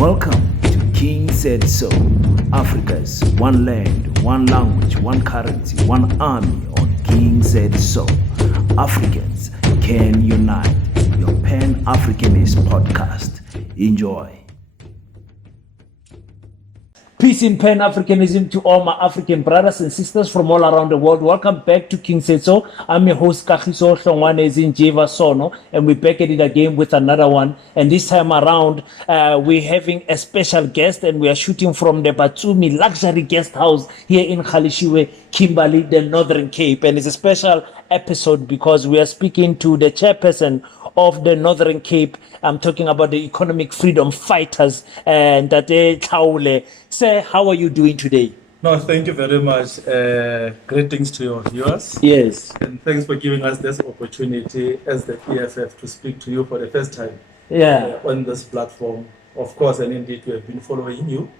Welcome to King Said So, Africa's one land, one language, one currency, one army on King Said So. Africans can unite. Your Pan-Africanist podcast. Enjoy. Peace in Pan-Africanism to all my African brothers and sisters from all around the world. Welcome back to King Said So. I'm your host, Kagiso Hlongwane Jeva Sono, and we're back at it again with another one. And this time around, we're having a special guest, and we are shooting from the Batsumi Luxury Guest House here in Khalishiwe, Kimberley, the Northern Cape. And it's a special episode because we are speaking to the chairperson of the Northern Cape. I'm talking about the economic freedom fighters and that Tlhaole. Sir, how are you doing today? No, thank you very much. Greetings to your viewers. Yes. And thanks for giving us this opportunity as the EFF to speak to you for the first time on this platform. Of course, and indeed, we have been following you,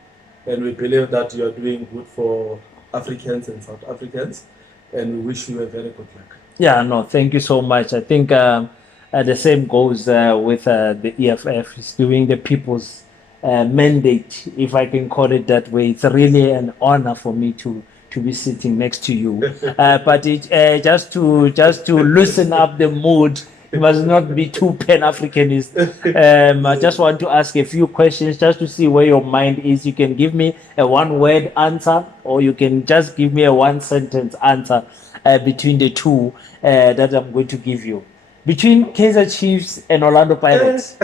and we believe that you are doing good for Africans and South Africans, and we wish you a very good luck. Yeah, no, thank you so much. I think the same goes with the EFF. It's doing the people's mandate, if I can call it that way. It's really an honor for me to be sitting next to you. But just to loosen up the mood, it must not be too Pan-Africanist. I just want to ask a few questions just to see where your mind is. You can give me a one-word answer, or you can just give me a one-sentence answer between the two that I'm going to give you. Between Kaizer Chiefs and Orlando Pirates.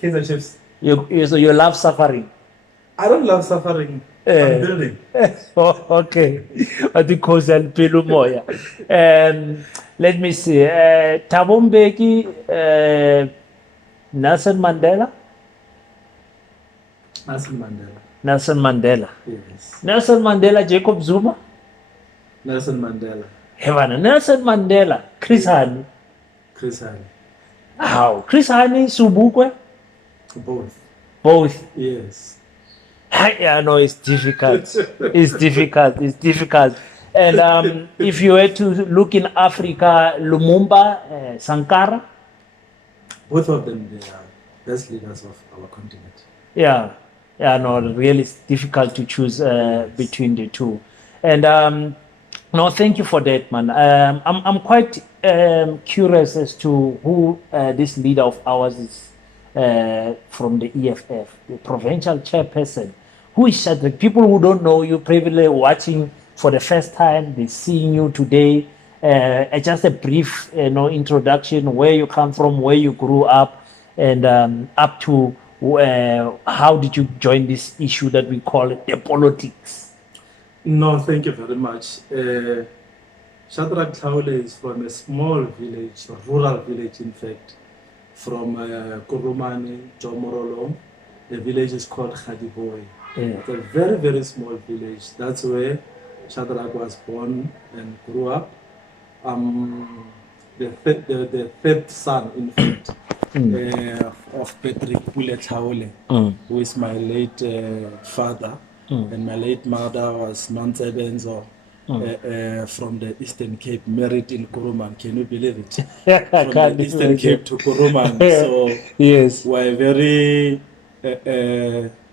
Kaizer Chiefs. You love suffering. I don't love suffering. I'm building. Oh, okay. Let me see. Thabo Mbeki, Nelson Mandela. Nelson Mandela. Yes. Nelson Mandela, Jacob Zuma. Nelson Mandela. Heaven. Nelson Mandela, Chris Hani. Chris Hani. How? Chris Hani, Subukwe. Both. Yes. Yeah, no, it's difficult. It's difficult. And if you were to look in Africa, Lumumba, Sankara. Both of them, they are best leaders of our continent. Yeah, no, really it's difficult to choose between the two. And no, thank you for that, man. I'm quite curious as to who this leader of ours is. From the EFF, the provincial chairperson. Who is Shadrack? People who don't know you, probably watching for the first time, they seeing you today. Just a brief, introduction, where you come from, where you grew up, and up to how did you join this issue that we call it, the politics? No, thank you very much. Shadrack Tlhaole is from a small village, a rural village, in fact. From Kurumani, Jomorolong. The village is called Khadiboy. Yeah. It's a very, very small village. That's where Shadrack was born and grew up. The third son, in fact, of Patrick Pule Tlhaole, who is my late father. And my late mother was non-Sebenzo. From the Eastern Cape, married in Kuruman. Can you believe it? From the Eastern Cape to Kuruman. So yes, we're a very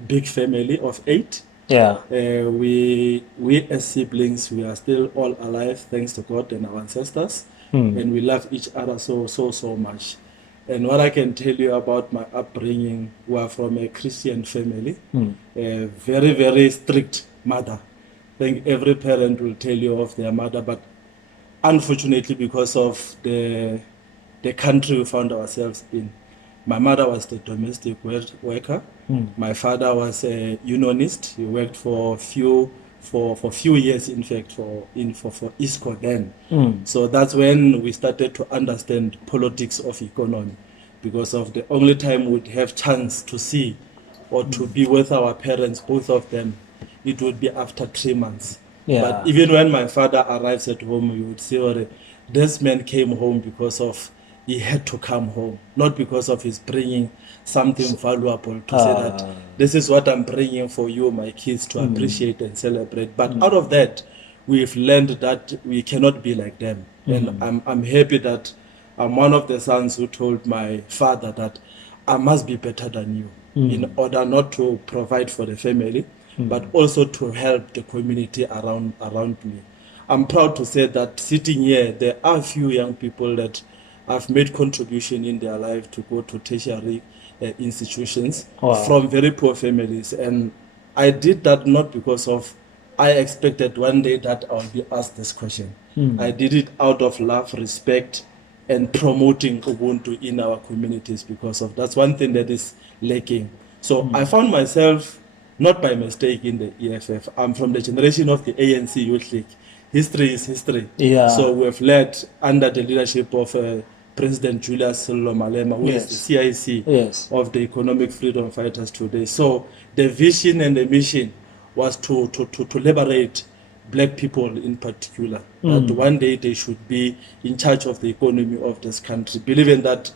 big family of 8. Yeah. We as siblings, we are still all alive, thanks to God and our ancestors, and we love each other so much. And what I can tell you about my upbringing, we are from a Christian family, a very, very strict mother. I think every parent will tell you of their mother, but unfortunately, because of the country we found ourselves in, my mother was the domestic worker. My father was a unionist. He worked for few years, in fact, for ISCO then. So that's when we started to understand politics of economy, because of the only time we'd have chance to see or to be with our parents, both of them, it would be after 3 months. Yeah. But even when my father arrives at home, you would say, oh, this man came home because of he had to come home, not because of his bringing something valuable to say that this is what I'm bringing for you, my kids, to appreciate and celebrate. But out of that, we've learned that we cannot be like them. And I'm happy that I'm one of the sons who told my father that I must be better than you. in order not to provide for the family, but also to help the community around me. I'm proud to say that sitting here, there are a few young people that have made contribution in their life to go to tertiary institutions from very poor families. And I did that not because of I expected one day that I will be asked this question. I did it out of love, respect, and promoting Ubuntu in our communities, because of that's one thing that is lacking. So I found myself not by mistake in the EFF. I'm from the generation of the ANC Youth League. History is history. Yeah. So we have led under the leadership of President Julius Sello Malema, who is the CIC of the Economic Freedom Fighters today. So the vision and the mission was to liberate black people in particular, that one day they should be in charge of the economy of this country, believing that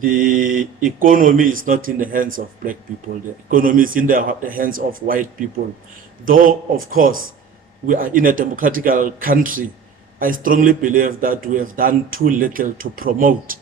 the economy is not in the hands of black people. The economy is in the hands of white people. Though, of course, we are in a democratic country, I strongly believe that we have done too little to promote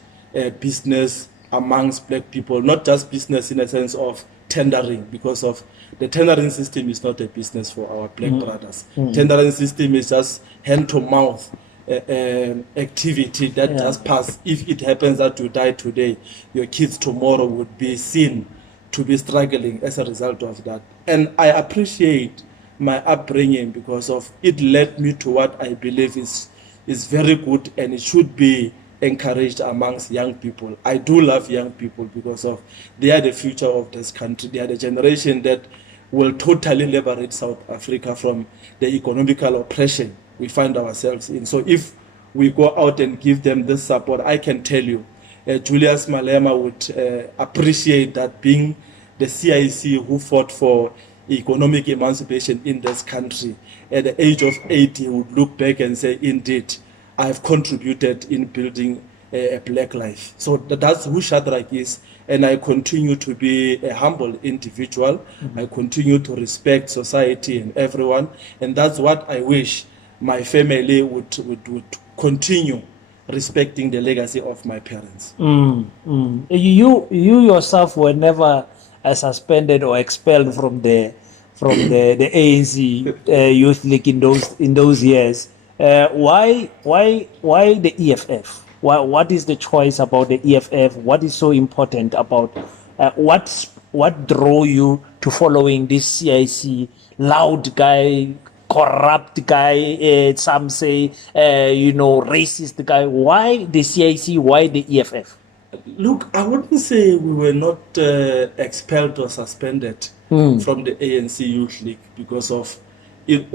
business amongst black people, not just business in a sense of tendering, because of the tendering system is not a business for our black brothers. Tendering system is just hand-to-mouth activity that just pass. If it happens that you die today, your kids tomorrow would be seen to be struggling as a result of that. And I appreciate my upbringing because of it led me to what I believe is very good, and it should be encouraged amongst young people. I do love young people because of they are the future of this country. They are the generation that will totally liberate South Africa from the economical oppression we find ourselves in. So if we go out and give them this support, I can tell you, Julius Malema would appreciate that, being the CIC who fought for economic emancipation in this country. At the age of 80, he would look back and say, indeed, I have contributed in building a black life. So that's who Shadrack is, and I continue to be a humble individual. I continue to respect society and everyone, and that's what I wish my family would continue respecting the legacy of my parents. You yourself were never suspended or expelled from the ANC Youth League in those years. Why the EFF? What is the choice about the EFF? What is so important about what drew you to following this CIC loud guy, corrupt guy, some say racist guy? Why the CIC? Why the EFF? Look, I wouldn't say we were not expelled or suspended from the ANC Youth League because of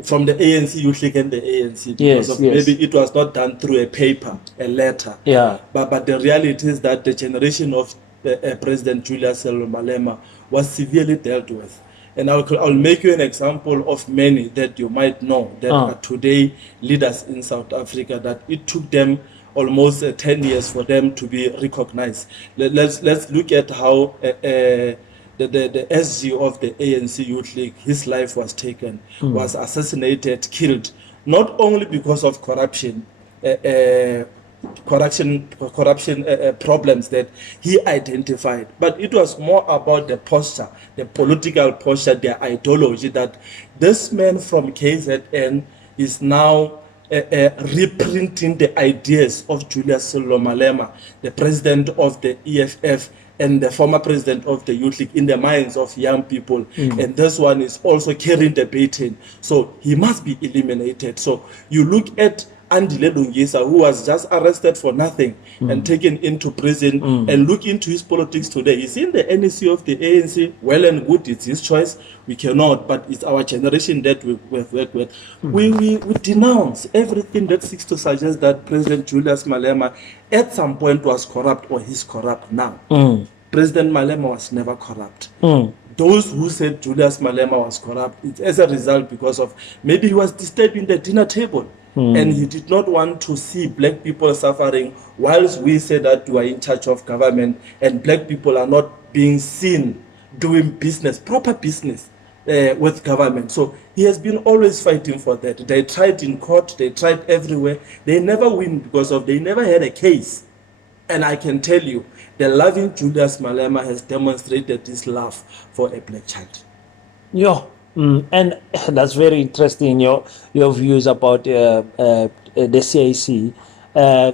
from the ANC Youth League and the ANC, because maybe it was not done through a paper, a letter. Yeah. But the reality is that the generation of President Julius Malema was severely dealt with. And I'll make you an example of many that you might know that are today leaders in South Africa, that it took them almost 10 years for them to be recognized. Let's look at how the SG of the ANC Youth League, his life was taken, was assassinated, killed, not only because of corruption problems that he identified, but it was more about the posture, the political posture, the ideology, that this man from KZN is now reprinting the ideas of Julius Sello Malema, the president of the EFF and the former president of the Youth League, in the minds of young people. And this one is also carrying the baton. So he must be eliminated. So you look at Andile Lungisa, who was just arrested for nothing and taken into prison, and look into his politics today. He's in the NEC of the ANC. Well and good, it's his choice. We cannot, but it's our generation that we work with. We denounce everything that seeks to suggest that President Julius Malema at some point was corrupt or he's corrupt now. President Malema was never corrupt. Those who said Julius Malema was corrupt, it's as a result because of maybe he was disturbing the dinner table. And he did not want to see black people suffering, whilst we say that we are in charge of government and black people are not being seen doing business, proper business with government. So he has been always fighting for that. They tried in court, they tried everywhere. They never win because of they never had a case And I can tell you, the loving Julius Malema has demonstrated this love for a black child. Yeah, and that's very interesting. Your views about the CIC. Uh,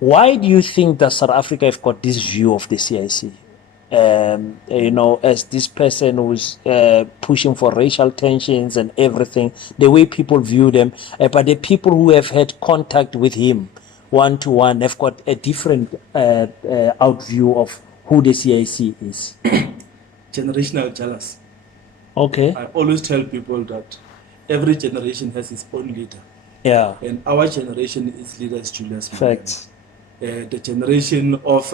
why do you think that South Africa have got this view of the CIC? As this person who's pushing for racial tensions and everything, the way people view them, but the people who have had contact with him one to one have got a different out view of who the CIC is. Generational jealous. Okay. I always tell people that every generation has its own leader. Yeah. And our generation is leaders Julius Malema. Facts. The generation of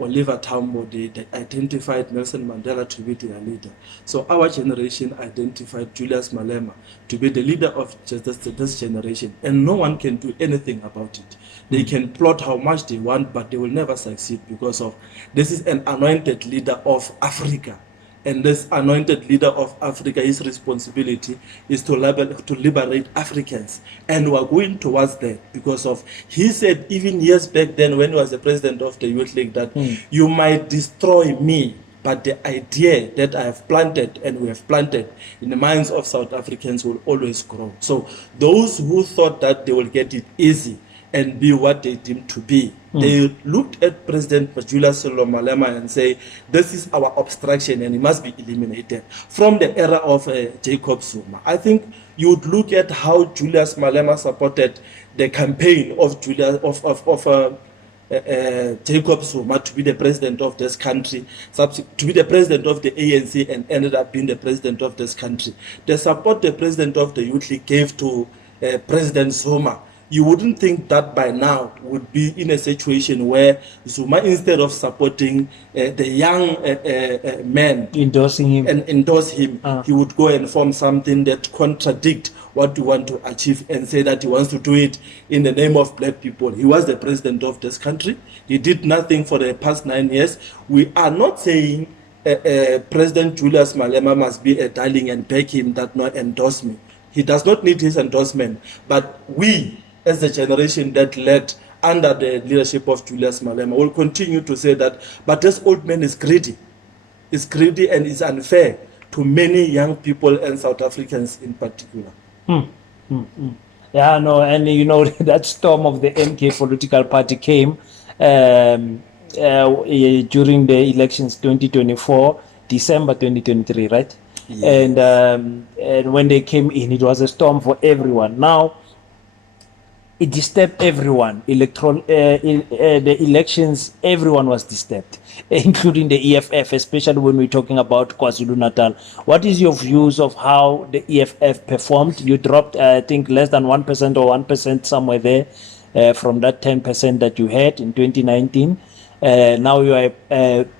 Oliver Tambo, they identified Nelson Mandela to be their leader. So our generation identified Julius Malema to be the leader of this generation. And no one can do anything about it. They can plot how much they want, but they will never succeed because of this is an anointed leader of Africa. And this anointed leader of Africa, his responsibility is to liberate Africans. And we're going towards that because of, he said even years back then when he was the president of the Youth League that you might destroy me, but the idea that I have planted and we have planted in the minds of South Africans will always grow. So those who thought that they will get it easy and be what they deemed to be, they looked at President Julius Malema and say, this is our obstruction and it must be eliminated. From the era of Jacob Zuma, I think you would look at how Julius Malema supported the campaign of Jacob Zuma to be the president of this country, to be the president of the ANC, and ended up being the president of this country. The support the president of the Youth League gave to President Zuma, you wouldn't think that by now would be in a situation where Zuma, instead of supporting the young man, endorsing him, and endorse him, he would go and form something that contradict what we want to achieve and say that he wants to do it in the name of black people. He was the president of this country. He did nothing for the past 9 years. We are not saying President Julius Malema must be a darling and beg him that not endorse me. He does not need his endorsement. But we, as the generation that led under the leadership of Julius Malema, will continue to say that, but this old man is greedy. Is greedy and is unfair to many young people and South Africans in particular. Yeah, no, and that storm of the MK political party came during the elections 2024, December 2023, right? Yes. And when they came in, it was a storm for everyone. Now, it disturbed everyone. The elections, everyone was disturbed, including the EFF, especially when we're talking about KwaZulu-Natal. What is your views of how the EFF performed? You dropped, I think, less than 1% or 1% somewhere there from that 10% that you had in 2019. Now you are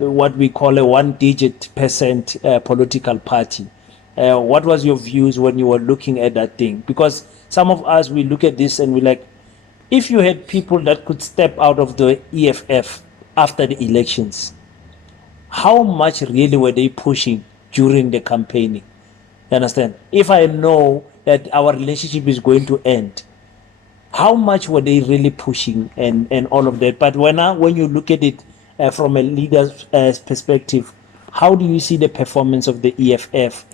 what we call a one-digit percent political party. What was your views when you were looking at that thing? Because some of us, we look at this and we're like, if you had people that could step out of the EFF after the elections, how much really were they pushing during the campaigning? You understand? If I know that our relationship is going to end, how much were they really pushing and all of that? But when you look at it from a leader's perspective, how do you see the performance of the EFF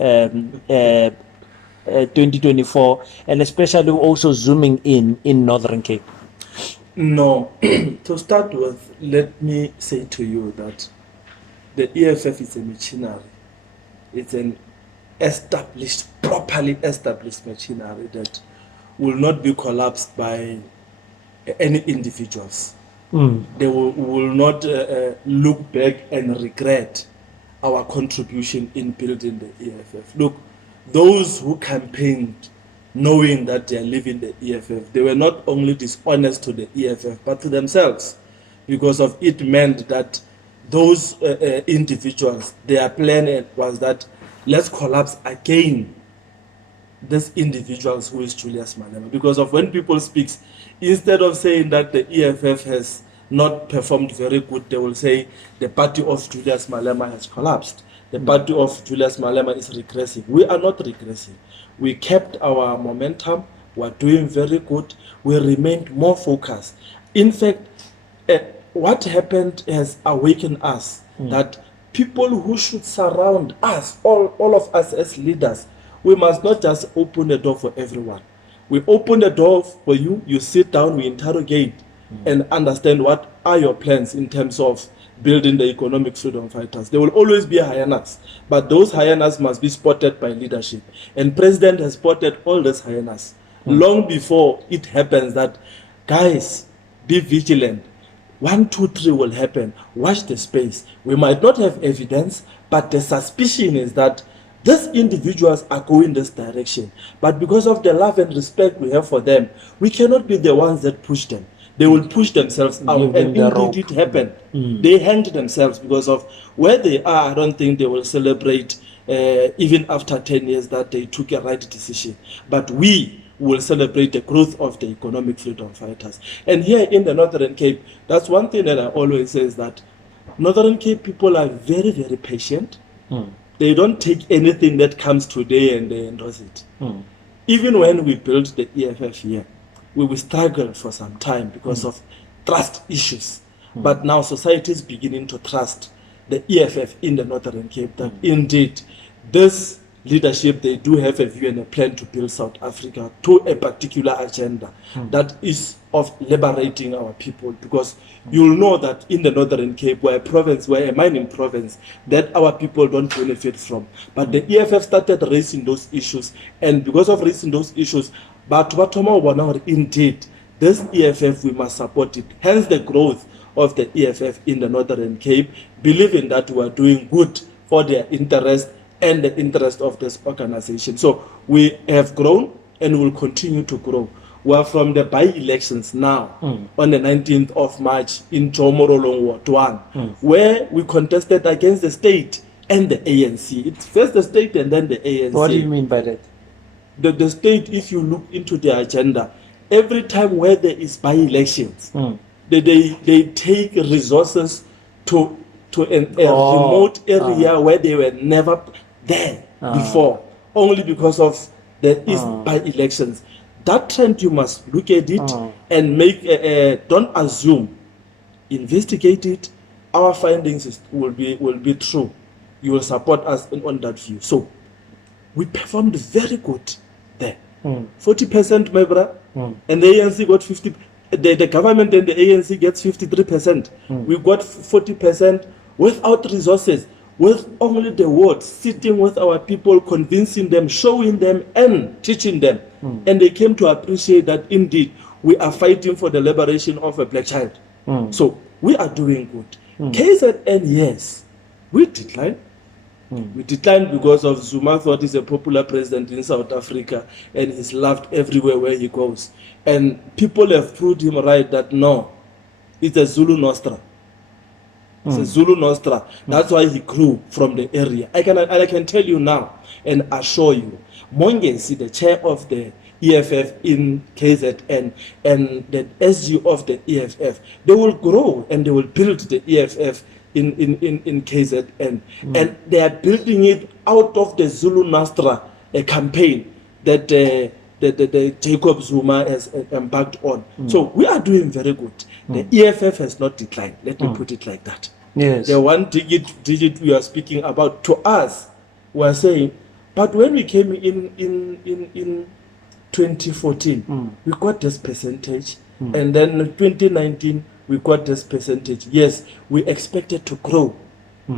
2024, and especially also zooming in Northern Cape? No, to start with, let me say to you that the EFF is a machinery. It's an properly established machinery that will not be collapsed by any individuals. They will not look back and regret our contribution in building the EFF. Look, those who campaigned knowing that they are leaving the EFF, they were not only dishonest to the EFF, but to themselves, because of it meant that those individuals, their plan was that let's collapse again this individuals who is Julius Malema. Because of when people speak, instead of saying that the EFF has not performed very good, they will say the party of Julius Malema has collapsed. The party of Julius Malema is regressing. We are not regressing. We kept our momentum. We are doing very good. we remained more focused. In fact, what happened has awakened us that people who should surround us, all of us as leaders, we must not just open the door for everyone. We open the door for you, you sit down, we interrogate and understand what are your plans in terms of building the economic freedom fighters. There will always be hyenas, but those hyenas must be spotted by leadership. And President has spotted all these hyenas long before it happens that, guys, be vigilant. 1, 2, 3 will happen. Watch the space. We might not have evidence, but the suspicion is that these individuals are going this direction. But because of the love and respect we have for them, we cannot be the ones that push them. They will push themselves out. And indeed it happened. They hanged themselves because of where they are. I don't think they will celebrate even after 10 years that they took a right decision. But we will celebrate the growth of the economic freedom fighters. And here in the Northern Cape, that's one thing that I always say is that Northern Cape people are very, very patient. They don't take anything that comes today and they endorse it. Even when we built the EFF here, we will struggle for some time because of trust issues. But now society is beginning to trust the EFF in the Northern Cape that indeed this leadership, they do have a view and a plan to build South Africa to a particular agenda that is of liberating our people. Because you'll know that in the Northern Cape, we're a mining province that our people don't benefit from. But the EFF started raising those issues, and because of raising those issues, but indeed, this EFF, we must support it. Hence the growth of the EFF in the Northern Cape, believing that we are doing good for their interest and the interest of this organization. So we have grown and will continue to grow. We are from the by-elections now on the 19th of March in Chomorolong Ward 1, where we contested against the state and the ANC. It's first the state and then the ANC. What do you mean by that? The state, if you look into their agenda, every time where there is by-elections, they take resources to a remote area where they were never there before, only because of there is by-elections. That trend, you must look at it and make don't assume, investigate it. Our findings will be true. You will support us on that view. So we performed very good there. 40%, my brother, and the ANC got 50%. The government and the ANC gets 53%. We got 40% without resources, with only the words, sitting with our people, convincing them, showing them, and teaching them. And they came to appreciate that indeed we are fighting for the liberation of a black child. So we are doing good. KZN, yes, we declined. We declined because of Zuma thought he's a popular president in South Africa and he's loved everywhere where he goes. And people have proved him right that no, it's a Zulu Nostra. It's a Zulu Nostra. That's why he grew from the area. I can tell you now and assure you, Mongensi, the chair of the EFF in KZN and the SG of the EFF, they will grow and they will build the EFF in KZN. And they are building it out of the Zulu Nostra, a campaign that the Jacob Zuma has embarked on. So we are doing very good. The EFF has not declined. Let me put it like that. Yes. The one digit we are speaking about, to us, we are saying, but when we came in 2014, we got this percentage, and then in 2019, we got this percentage. Yes, we expected to grow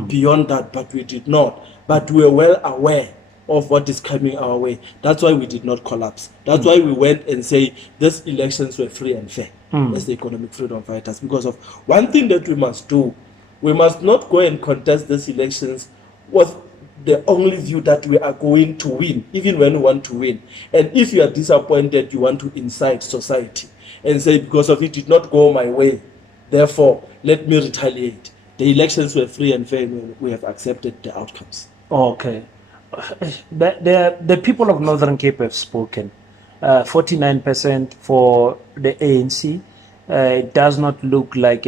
beyond that, but we did not. But we were well aware of what is coming our way. That's why we did not collapse. That's why we went and say these elections were free and fair as the economic freedom fighters. Because of one thing that we must do, we must not go and contest these elections with the only view that we are going to win, even when we want to win. And if you are disappointed, you want to incite society and say, because of it did not go my way, therefore, let me retaliate. The elections were free and fair, and we have accepted the outcomes. Okay. The people of Northern Cape have spoken. 49% for the ANC. It does not look like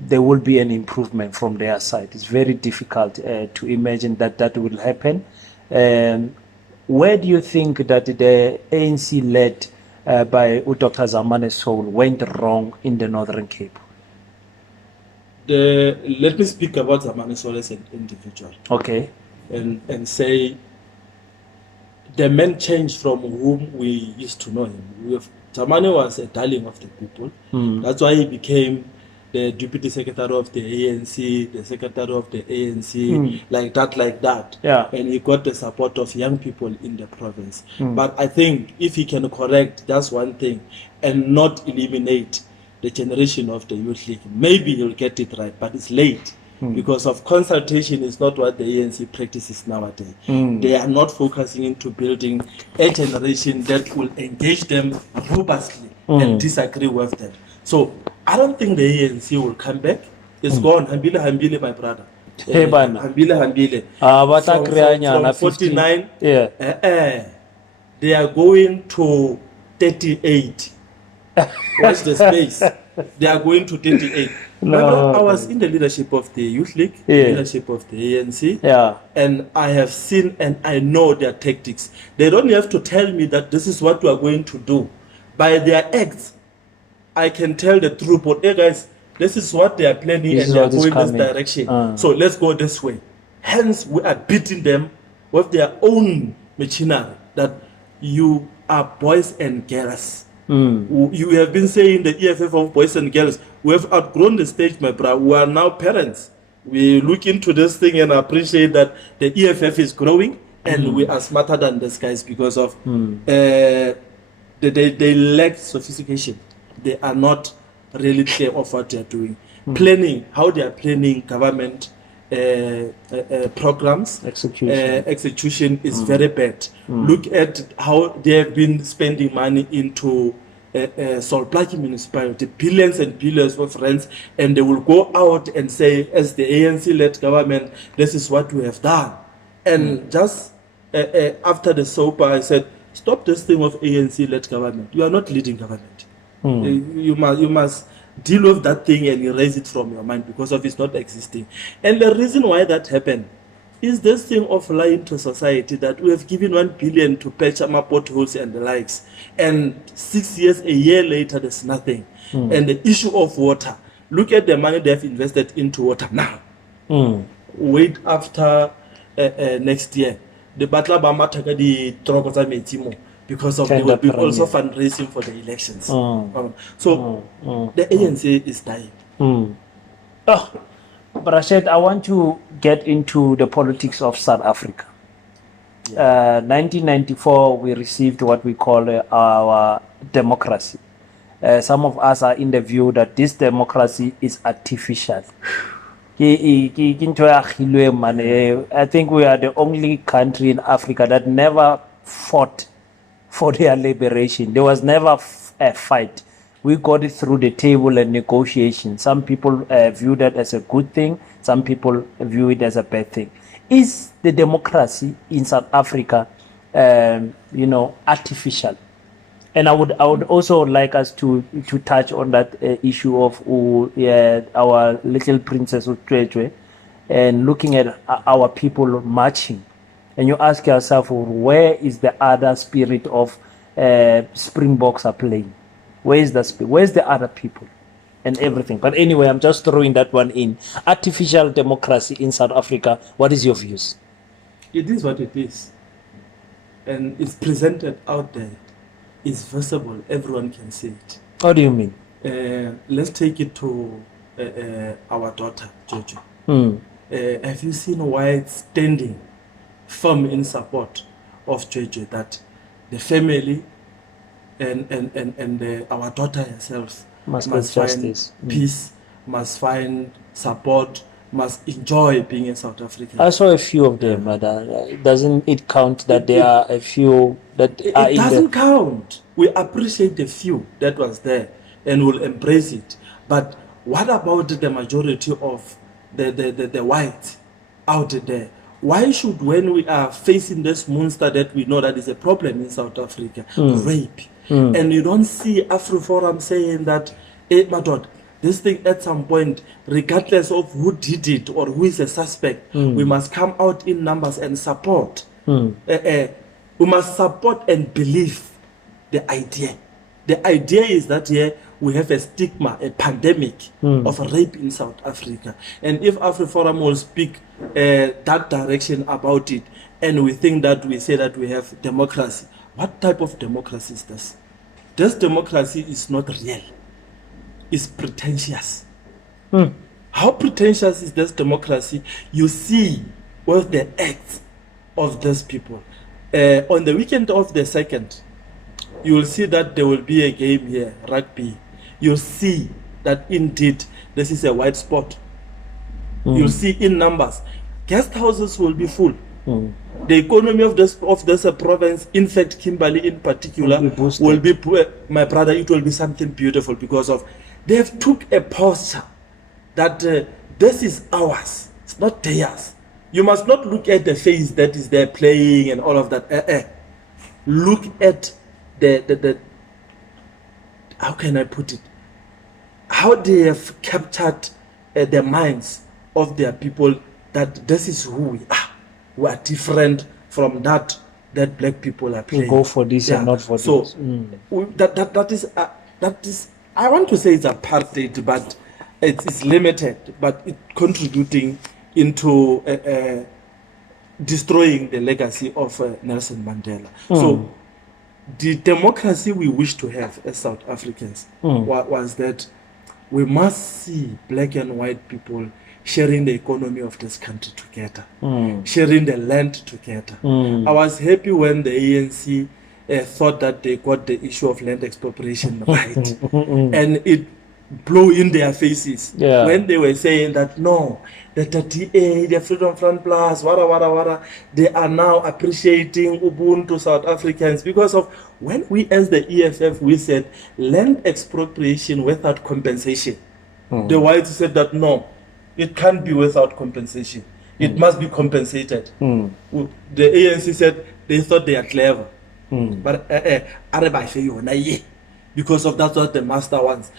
there will be an improvement from their side. It's very difficult to imagine that will happen. Where do you think that the ANC-led by Dr. Zamane Soul went wrong in the Northern Cape? Let me speak about Zamane Soul as an individual. Okay. And say the man changed from whom we used to know him. Zamane was a darling of the people. That's why he became the deputy secretary of the ANC, the secretary of the ANC, like that. Yeah. And he got the support of young people in the province. But I think if he can correct, that's one thing, and not eliminate the generation of the youth league, maybe he'll get it right, but it's late. Because of consultation is not what the ANC practices nowadays. They are not focusing into building a generation that will engage them robustly and disagree with them. So I don't think the ANC will come back. It's gone. Hambile, my brother. Hey, bana. Hambile. From 49, yeah. They are going to 38. Watch the space. They are going to 38. Remember, I was in the leadership of the Youth League, the leadership of the ANC, and I have seen and I know their tactics. They don't have to tell me that this is what we are going to do. By their acts, I can tell the truth, but hey guys, this is what they are planning and they are going this direction. So let's go this way. Hence, we are beating them with their own machinery that you are boys and girls. You have been saying the EFF of boys and girls. We have outgrown the stage, my brother. We are now parents. We look into this thing and appreciate that the EFF is growing and we are smarter than these guys because of they lack sophistication. They are not really clear of what they are doing. Planning, how they are planning government programs, execution is very bad. Look at how they have been spending money into Solplaki municipality, billions and billions of rents, and they will go out and say, as the ANC-led government, this is what we have done. And just after the SOPA, I said, stop this thing of ANC-led government. You are not leading government. You must deal with that thing and erase it from your mind because of it's not existing. And the reason why that happened is this thing of lying to society that we have given 1 billion to patch up potholes and the likes, and 6 years, a year later, there's nothing. And the issue of water, look at the money they have invested into water now. Wait after next year. The battle Bamataka di Trokoza Metimo. Because of they will be also fundraising for the elections. So the ANC is dying. Oh, Rashid, I want to get into the politics of South Africa. 1994, we received what we call our democracy. Some of us are in the view that this democracy is artificial. I think we are the only country in Africa that never fought for their liberation. There was never a fight. We got it through the table and negotiation. Some people view that as a good thing. Some people view it as a bad thing. Is the democracy in South Africa, artificial? And I would also like us to touch on that issue of our little princess Tlhaole and looking at our people marching. And you ask yourself, where is the other spirit of Springboks are playing? Where is the spirit? Where's the other people and everything? But anyway, I'm just throwing that one in. Artificial democracy in South Africa. What is your views? It is what it is. And it's presented out there. It's visible. Everyone can see it. What do you mean? Let's take it to our daughter, Jojo. Have you seen why it's standing firm in support of JJ, that the family and our daughter herself must find peace, must find support, must enjoy being in South Africa? I saw a few of them, but doesn't it count that there are a few that are in it doesn't count. We appreciate the few that was there and will embrace it. But what about the majority of the whites out there? Why should, when we are facing this monster that we know that is a problem in South Africa, rape, and you don't see AfriForum saying that, hey, my God, this thing at some point, regardless of who did it or who is a suspect, we must come out in numbers and support. We must support and believe the idea The idea is that here we have a stigma, a pandemic of rape in South Africa. And if AfriForum will speak that direction about it, and we think that we say that we have democracy, what type of democracy is this? This democracy is not real. It's pretentious. How pretentious is this democracy? You see with the acts of these people. On the weekend of the 2nd, you will see that there will be a game here, rugby. You'll see that indeed this is a white spot. You'll see in numbers. Guest houses will be full. The economy of this province, in fact, Kimberley in particular, will be my brother. It will be something beautiful because of they have took a posture that this is ours. It's not theirs. You must not look at the face that is there playing and all of that. Look at the how can I put it? How they have captured the minds of their people that this is who we are. We are different from that black people are playing. We go for this and not for this. So that is I want to say it's apartheid, but it's limited, but it's contributing into destroying the legacy of Nelson Mandela. So the democracy we wish to have as South Africans was that we must see black and white people sharing the economy of this country together, sharing the land together. I was happy when the ANC thought that they got the issue of land expropriation right, and it blew in their faces when they were saying that no, the DA, the Freedom Front Plus, wara, they are now appreciating Ubuntu South Africans because of when we as the EFF we said land expropriation without compensation. The whites said that no, it can't be without compensation. It must be compensated. The ANC said they thought they are clever, but because of that's what the master wants.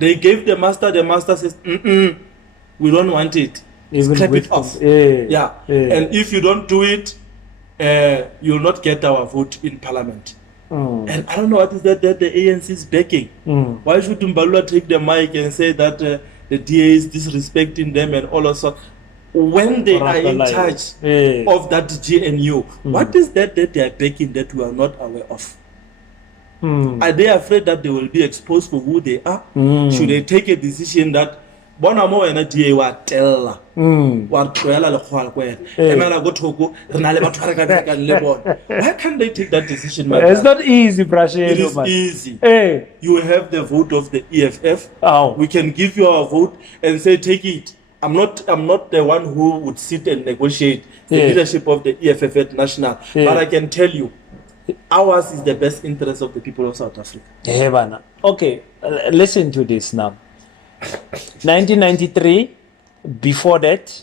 They gave the master says, we don't want it. Clap it off. And if you don't do it, you'll not get our vote in parliament. And I don't know what is that the ANC is backing. Why should Mbalula take the mic and say that the DA is disrespecting them and all of that? When they are in charge of that GNU, what is that they are backing that we are not aware of? Are they afraid that they will be exposed for who they are? Should they take a decision that bonamo ena DA wa tella wa tloela le khwala kwena emela go thoko re na le batho ba re ka berekang le bona? Why can't they take that decision? It's not easy, Brashelo. It is easy. You have the vote of the EFF. We can give you our vote and say take it. I'm not the one who would sit and negotiate the leadership of the EFF at national, but I can tell you ours is the best interest of the people of South Africa. Okay, listen to this now. 1993, before that,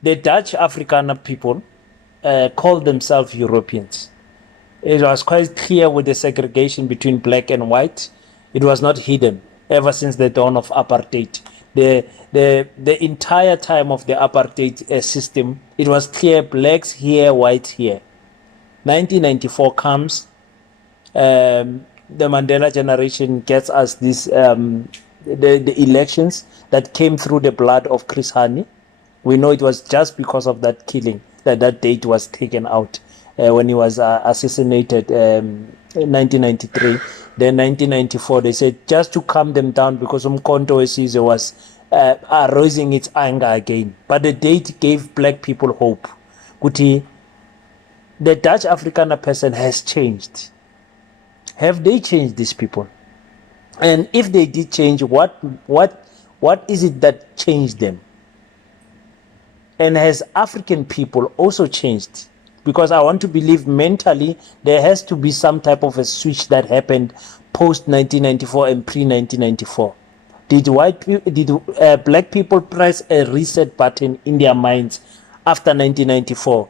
the Dutch Afrikaner people called themselves Europeans. It was quite clear with the segregation between black and white. It was not hidden ever since the dawn of apartheid. The entire time of the apartheid system, it was clear: blacks here, whites here. 1994 comes, the Mandela generation gets us this the elections that came through the blood of Chris Hani. We know it was just because of that killing that date was taken out when he was assassinated in 1993. Then 1994 they said just to calm them down because Umkhonto Wesizwe was raising its anger again. But the date gave black people hope. Kuti, the Dutch Afrikaner person has changed. Have they changed, these people? And if they did change, what is it that changed them? And has African people also changed? Because I want to believe mentally there has to be some type of a switch that happened post 1994 and pre 1994. Did black people press a reset button in their minds after 1994?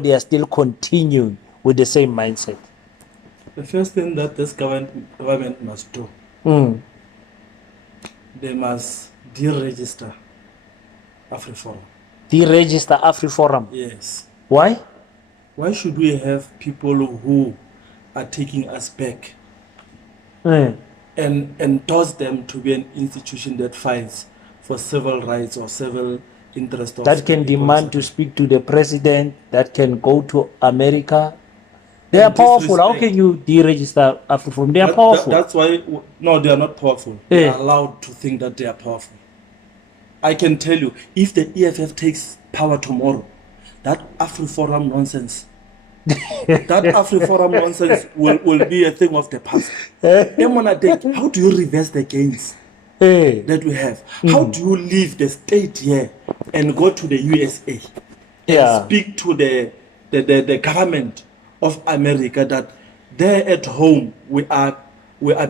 They are still continuing with the same mindset. The first thing that this government must do, they must deregister AfriForum. Deregister AfriForum? Yes. Why? Why should we have people who are taking us back and endorse them to be an institution that fights for civil rights or civil interests of That can people of demand South to Africa. speak to the president, that can go to America. They are And powerful. How disrespect. can you deregister AfriForum? They are powerful. That's why, no, they are not powerful. They Eh. are allowed to think that they are powerful. I can tell you, if the EFF takes power tomorrow, that AfriForum nonsense, will be a thing of the past. How do you reverse the gains Eh. that we have? How do you leave the state here and go to the USA and Yeah. speak to the government of America that there at home we are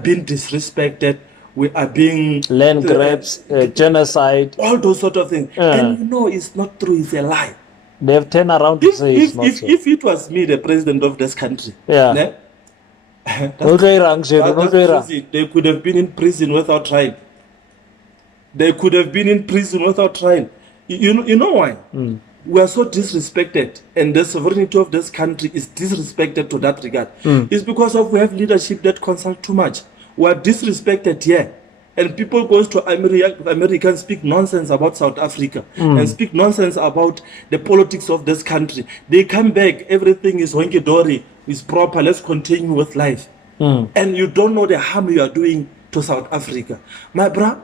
being disrespected, we are being Land grabs, genocide. all those sort of things, and you know it's not true, it's a lie. They've turned around to say it's not so. If it was me, the president of this country, Yeah. ne, No tlo irang Shedu, no that's tlo irang. easy. They could have been in prison without trial. They could have been in prison without trial. You know why? We are so disrespected, and the sovereignty of this country is disrespected to that regard. It's because of we have leadership that consult too much. We are disrespected here. And people goes to America and speak nonsense about South Africa and speak nonsense about the politics of this country. They come back, everything is honky-dory, is proper, let's continue with life. And you don't know the harm you are doing to South Africa. My brother,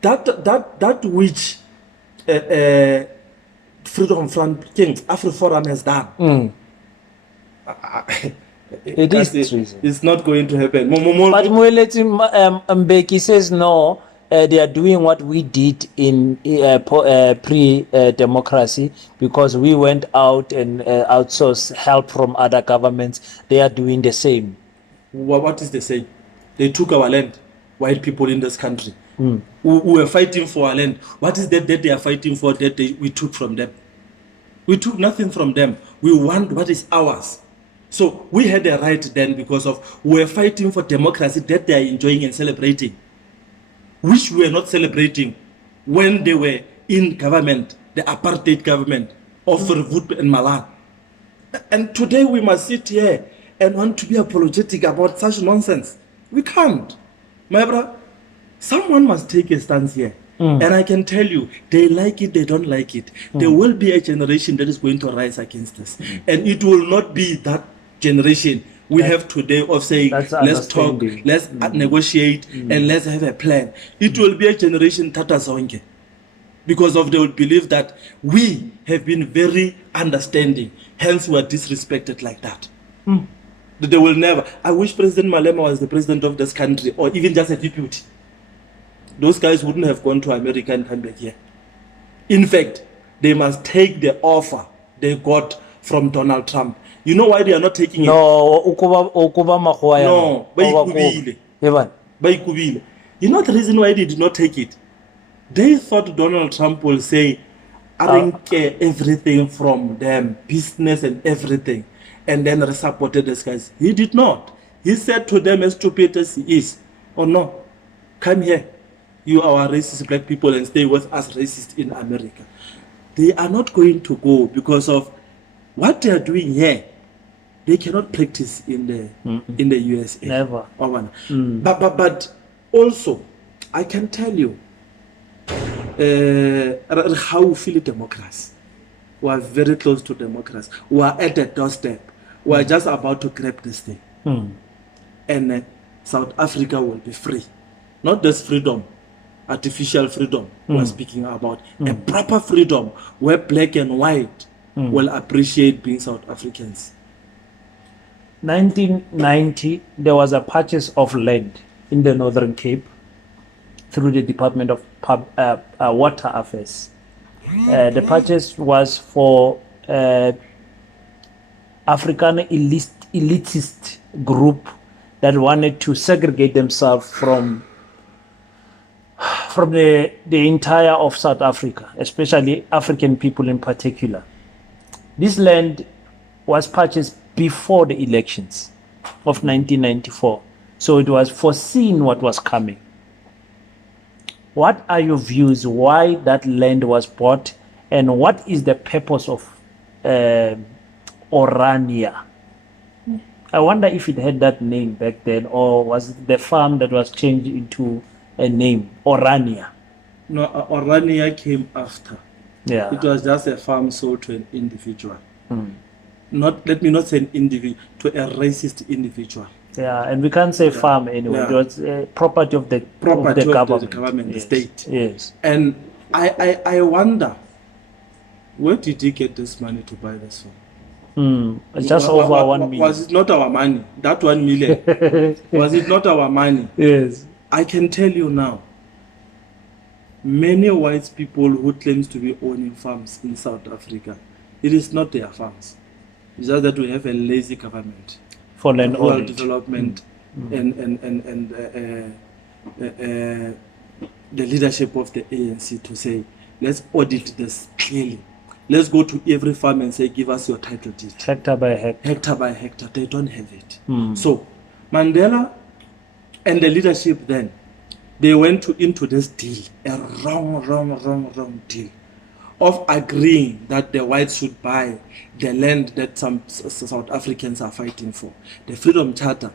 that which Freedom Front King AfriForum has done. It is treason. It's not going to happen. But Moeletsi Mbeki says no, they are doing what we did in pre-democracy because we went out and outsourced help from other governments. They are doing the same. What is the same? They took our land, white people in this country. We were fighting for our land. What is that they are fighting for that we took from them? We took nothing from them. We want what is ours. So we had a right then because of we were fighting for democracy that they are enjoying and celebrating, which we were not celebrating when they were in government, the apartheid government of Verwoerd and Malan. And today we must sit here and want to be apologetic about such nonsense. We can't. My brother, someone must take a stance here. And I can tell you, they like it, they don't like it. There will be a generation that is going to rise against this. And it will not be that generation we have today of saying, let's talk, let's negotiate, and let's have a plan. It will be a generation Tata Zonke. Because of they would believe that we have been very understanding, hence we are disrespected like that. They will never. I wish President Malema was the president of this country, or even just a deputy. Those guys wouldn't have gone to America and come back here. In fact, they must take the offer they got from Donald Trump. You know why they are not taking it? No, ukuba mahoya. No, baikubile. You know the reason why they did not take it? They thought Donald Trump will say, I don't care everything from them, business and everything, and then supported these guys. He did not. He said to them, as stupid as he is, oh no, come here. You are racist black people and stay with us racist in America. They are not going to go because of what they are doing here. They cannot practice in the USA. Never. But also, I can tell you, how we feel democracy. We are very close to democracy. We are at the doorstep. We are just about to grab this thing. And South Africa will be free. Not this freedom, artificial freedom we're speaking about. A proper freedom where black and white will appreciate being South Africans. 1990, there was a purchase of land in the Northern Cape through the Department of Water Affairs. The purchase was for African elitist group that wanted to segregate themselves from the entire of South Africa, especially African people in particular. This land was purchased before the elections of 1994. So it was foreseen what was coming. What are your views why that land was bought, and what is the purpose of Orania? I wonder if it had that name back then, or was it the farm that was changed into a name, Orania? No, Orania came after. Yeah. It was just a farm sold to an individual. Not, let me not say an individual, to a racist individual. Yeah, and we can't say farm anyway. Yeah. It was property of the Property of government. the government, the Yes. state. Yes. And I wonder, where did he get this money to buy this farm? Just over 1 million. Was it not our money? That 1 million. Was it not our money? Yes. I can tell you now, many white people who claims to be owning farms in South Africa, it is not their farms. It's just that we have a lazy government For land rural audit. development and the leadership of the ANC to say, let's audit this clearly. Let's go to every farm and say, give us your title deed. Hectare by hectare. Hectare by hectare. They don't have it. So Mandela and the leadership then, they went into this deal, a wrong deal, of agreeing that the whites should buy the land that some South Africans are fighting for. The Freedom Charter.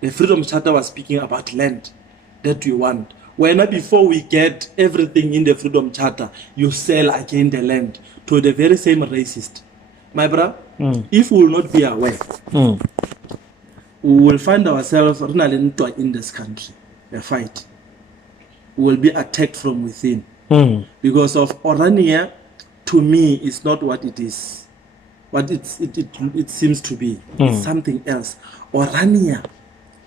The Freedom Charter was speaking about land that we want. When before we get everything in the Freedom Charter, you sell again the land to the very same racist. My brother, if we will not be aware, we will find ourselves in this country, a fight. We will be attacked from within. Because of Orania, to me, is not what it is. What it seems to be. It's something else. Orania,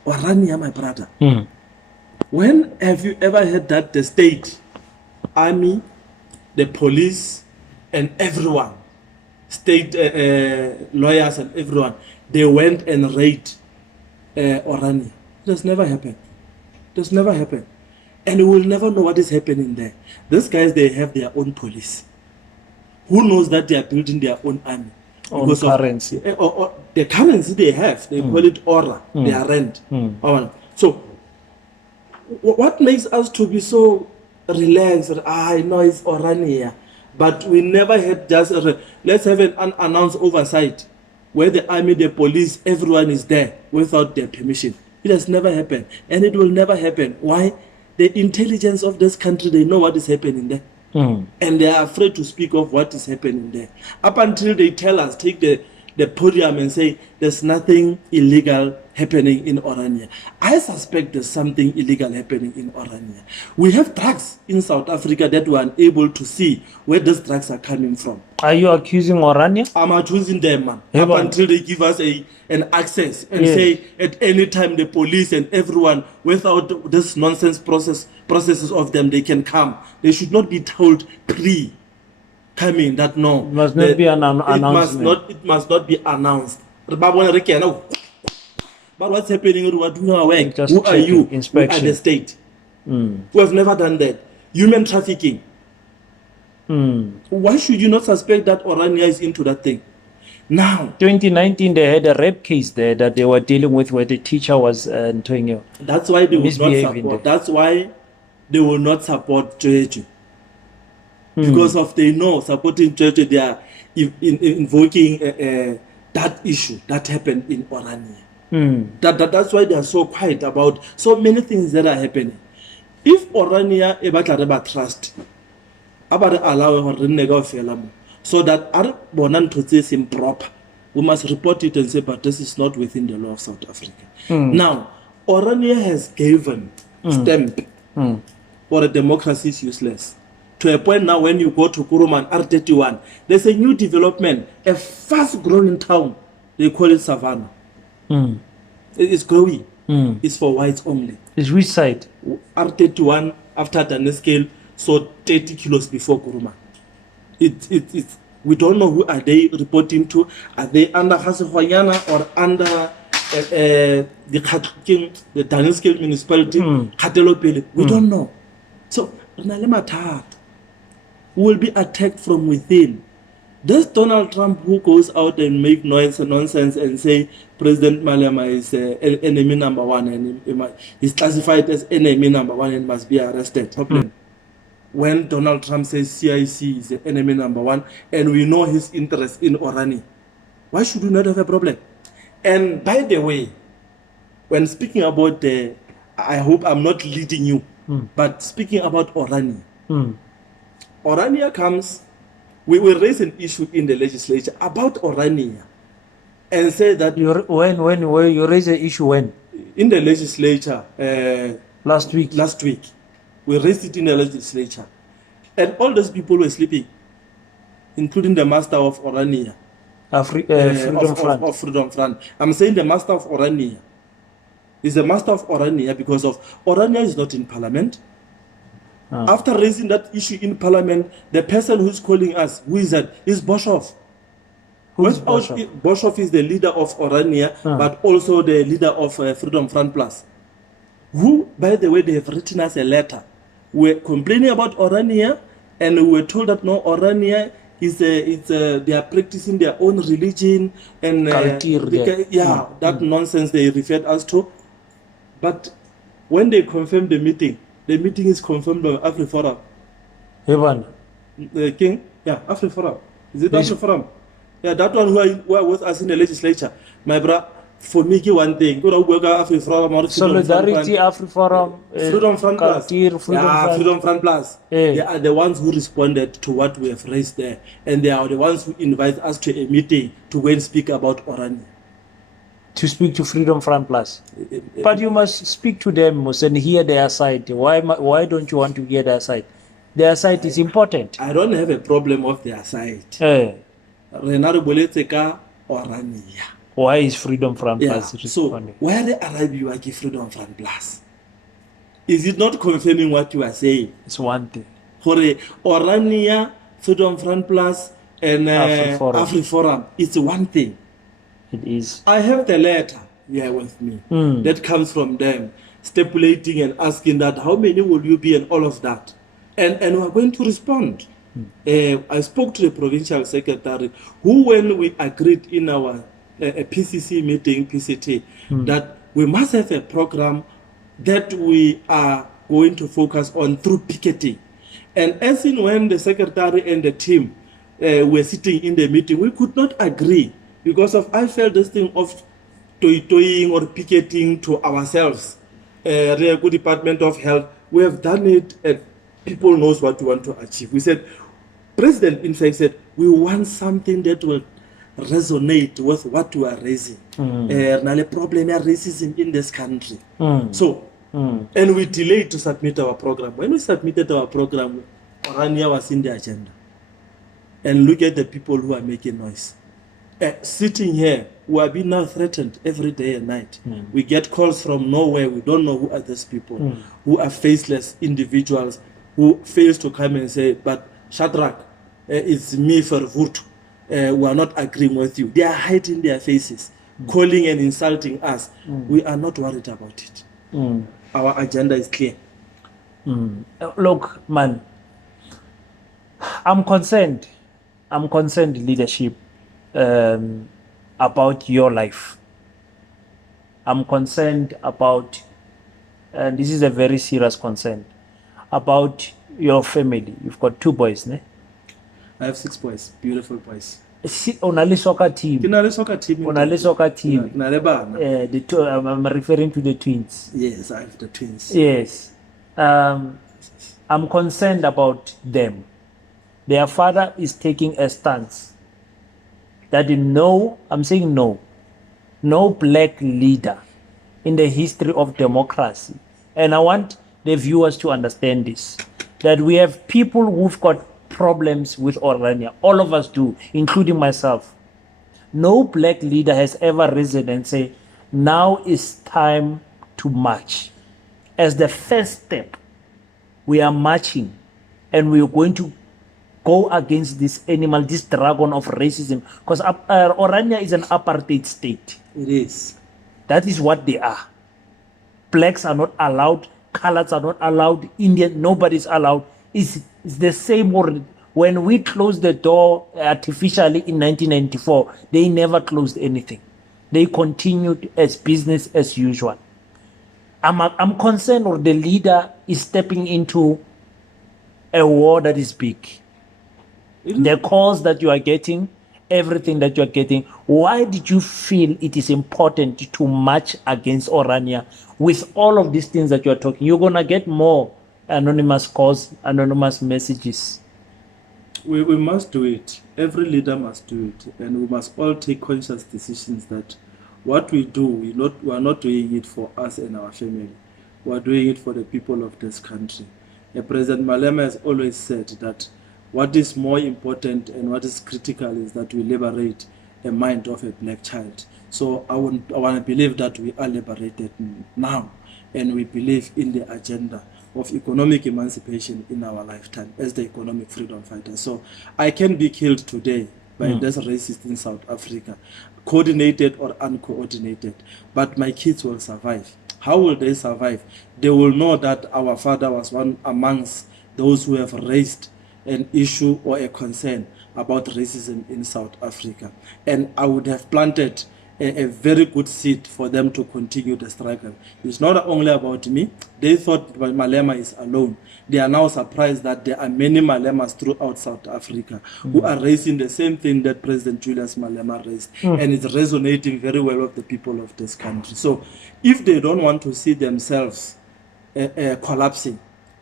my brother. When have you ever heard that the state, army, the police, and everyone, state lawyers and everyone, they went and raided Orania? It has never happened. It has never happened. And we will never know what is happening there. These guys, they have their own police. Who knows that they are building their own army? Because currency. Of the currency they have, they call it aura, their rent. So, what makes us to be so relaxed? I know it's Orania, but we never had just let's have an unannounced oversight where the army, the police, everyone is there without their permission. It has never happened, and it will never happen. Why? The intelligence of this country, they know what is happening there. And they are afraid to speak of what is happening there. Up until they tell us, take the podium and say, there's nothing illegal happening in Orania. I suspect there's something illegal happening in Orania. We have drugs in South Africa that we are unable to see where those drugs are coming from. Are you accusing Orania? I'm accusing them, man. Up until they give us an access and say at any time the police and everyone, without this nonsense processes of them, they can come. They should not be told coming that no. It must not be an announcement. It must not be announced. But what's happening? Who are you? Inspection. We are the state. We have never done that. Human trafficking. Why should you not suspect that Orania is into that thing? Now, 2019, they had a rape case there that they were dealing with where the teacher was doing you. That's why they will not support. That's why they will not support Jeju. Because of they know supporting Jeju, they are invoking that issue that happened in Orania. That's why they are so quiet about so many things that are happening. If Orania ever trust, about allow her so that our bonan to say improper, we must report it and say, but this is not within the law of South Africa. Now, Orania has given stamp for a democracy is useless. To a point now, when you go to Kuruman R31, there's a new development, a fast-growing town. They call it Savannah. It's growing. It's for whites only. It's which side? R31 after Danescale, so 30 kilos before Kuruman. It's we don't know who are they reporting to. Are they under Hasehwanyana or under the Danescale municipality? We don't know. So we will be attacked from within. This Donald Trump who goes out and make noise and nonsense and say President Malema is enemy number one and he's classified as enemy number one and must be arrested. When Donald Trump says CIC is the enemy number one and we know his interest in Orania, why should we not have a problem? And by the way, when speaking about the, I hope I'm not leading you, but speaking about Orania. Orania comes, we will raise an issue in the legislature about Orania and say that When you raise the issue when? in the legislature Last week. last week, we raised it in the legislature, and all those people were sleeping, including the master of Orania, Freedom Front. of Freedom Front. I'm saying the master of Orania is the master of Orania because of Orania is not in parliament. After raising that issue in parliament, the person who's calling us, who is that, is Boshoff. Who's Boshoff? Boshoff is the leader of Orania, but also the leader of Freedom Front Plus. Who, by the way, they have written us a letter. We're complaining about Orania, and we were told that no, Orania is they are practicing their own religion and that nonsense they referred us to. But when they confirmed the meeting is confirmed by AfriForum. Evan. The King, AfriForum. Is it AfriForum? Yeah, that one who are with us in the legislature. My brother, for me, one thing. Solidarity, AfriForum, Freedom Front Plus. Freedom Front Plus. Yeah. They are the ones who responded to what we have raised there. And they are the ones who invite us to a meeting to go and speak about Orania. To speak to Freedom Front Plus. But you must speak to them and hear their side. Why don't you want to hear their side? Their side is important. I don't have a problem of their side. Orania. Why is Freedom Front Plus responding? So, where the Arab Freedom Front Plus? Is it not confirming what you are saying? It's one thing. For Orania, Freedom Front Plus, and AfriForum, it's one thing. It is. I have the letter here with me that comes from them, stipulating and asking that how many will you be and all of that. And we're going to respond. I spoke to the provincial secretary, who when we agreed in our PCC meeting, PCT, that we must have a program that we are going to focus on through picketing. And as in when the secretary and the team were sitting in the meeting, we could not agree because I felt this thing of toying or picketing to ourselves. The good Department of Health, we have done it and people knows what we want to achieve. We said, President in fact said, we want something that will resonate with what we are raising. The problem of racism in this country. And we delayed to submit our program. When we submitted our program, Orania was in the agenda. And look at the people who are making noise. Sitting here, we are being now threatened every day and night. We get calls from nowhere. We don't know who are these people, who are faceless individuals, who fails to come and say, but Shadrack, it's me for Vurtu. We are not agreeing with you. They are hiding their faces, calling and insulting us. We are not worried about it. Our agenda is clear. Look, man, I'm concerned leadership about your life. I'm concerned about, and this is a very serious concern, about your family. You've got 2 boys, ne? I have 6 boys, beautiful boys. Onale soccer team. Soccer team. Onale soccer team. The two, I'm referring to the twins. Yes, I have the twins. Yes. I'm concerned about them. Their father is taking a stance that no black leader in the history of democracy. And I want the viewers to understand this, that we have people who've got problems with Orania. All of us do, including myself. No black leader has ever risen and say, now is time to march. As the first step, we are marching and we are going to go against this animal, this dragon of racism. Because Orania is an apartheid state. It is. That is what they are. Blacks are not allowed, colors are not allowed, Indian, nobody's allowed. It's the same word. When we closed the door artificially in 1994, they never closed anything. They continued as business as usual. I'm concerned or the leader is stepping into a war that is big. The calls that you are getting everything that you're getting. Why did you feel it is important to march against Orania with all of these things that you're talking? You're going to get more anonymous calls, anonymous messages. We must do it. Every leader must do it. And we must all take conscious decisions that what we do, we are not doing it for us and our family. We are doing it for the people of this country. President Malema has always said that what is more important and what is critical is that we liberate the mind of a black child. So I want to believe that we are liberated now, and we believe in the agenda of economic emancipation in our lifetime as the economic freedom fighters. So I can be killed today by this racist in South Africa, coordinated or uncoordinated, but my kids will survive. How will they survive? They will know that our father was one amongst those who have raised an issue or a concern about racism in South Africa. And I would have planted a very good seed for them to continue the struggle. It's not only about me. They thought Malema is alone. They are now surprised that there are many Malemas throughout South Africa who are raising the same thing that President Julius Malema raised. And it's resonating very well with the people of this country. So if they don't want to see themselves collapsing,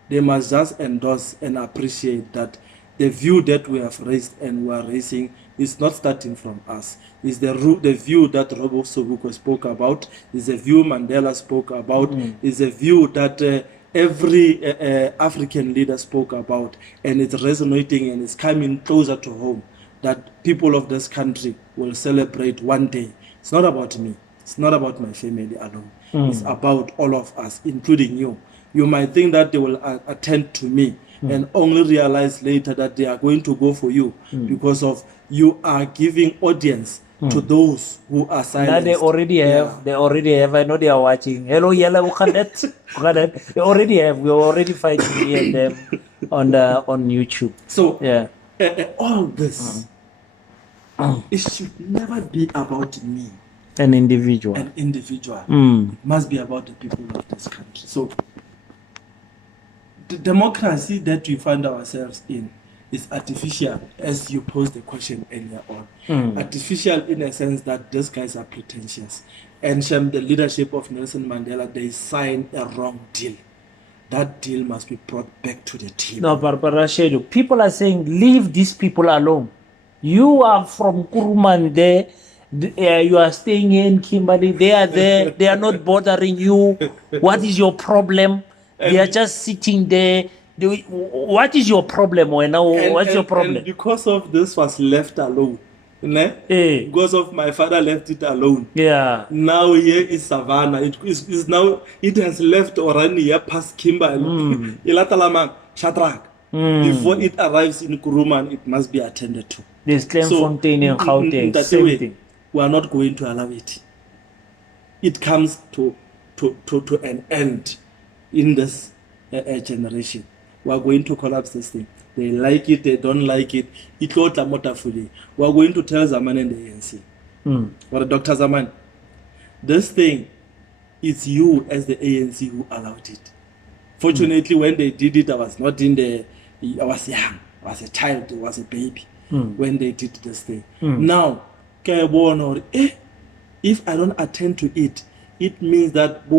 they must just endorse and appreciate that the view that we have raised and we are raising is not starting from us. It's the view that Robo Sobukwe spoke about, is the view Mandela spoke about, is a view that every African leader spoke about, and it's resonating and it's coming closer to home, that people of this country will celebrate one day. It's not about me. It's not about my family alone. It's about all of us, including you. You might think that they will attend to me and only realize later that they are going to go for you because of you are giving audience to those who are silent. Now they already have. They already have. I know they are watching. Hello, Yella, they already have. We're already fighting me and them on YouTube. So yeah, all this it should never be about me. An individual. It must be about the people of this country. So the democracy that we find ourselves in is artificial, as you posed the question earlier on. Artificial in a sense that these guys are pretentious. And the leadership of Nelson Mandela, they signed a wrong deal. That deal must be brought back to the table. No, Barbara Shedu, people are saying, leave these people alone. You are from Kuruman there. You are staying in Kimberley. They are there. They are not bothering you. What is your problem? They are just sitting there. What is your problem? What's your problem? And because of this was left alone. Because of my father left it alone. Yeah. Now here is Savannah. It has left Orania past Kimberley. Shadrack. Before it arrives in Kuruman, it must be attended to. There's Fontaine and Gauteng. Same thing. We are not going to allow it. It comes to an end in this generation. We are going to collapse this thing. They like it, they don't like it. We are going to tell Zaman and the ANC. Or Dr. Zaman, this thing, it's you as the ANC who allowed it. Fortunately, when they did it, I was not in the... I was young. I was a child. I was a baby when they did this thing. Now, if I don't attend to it, it means that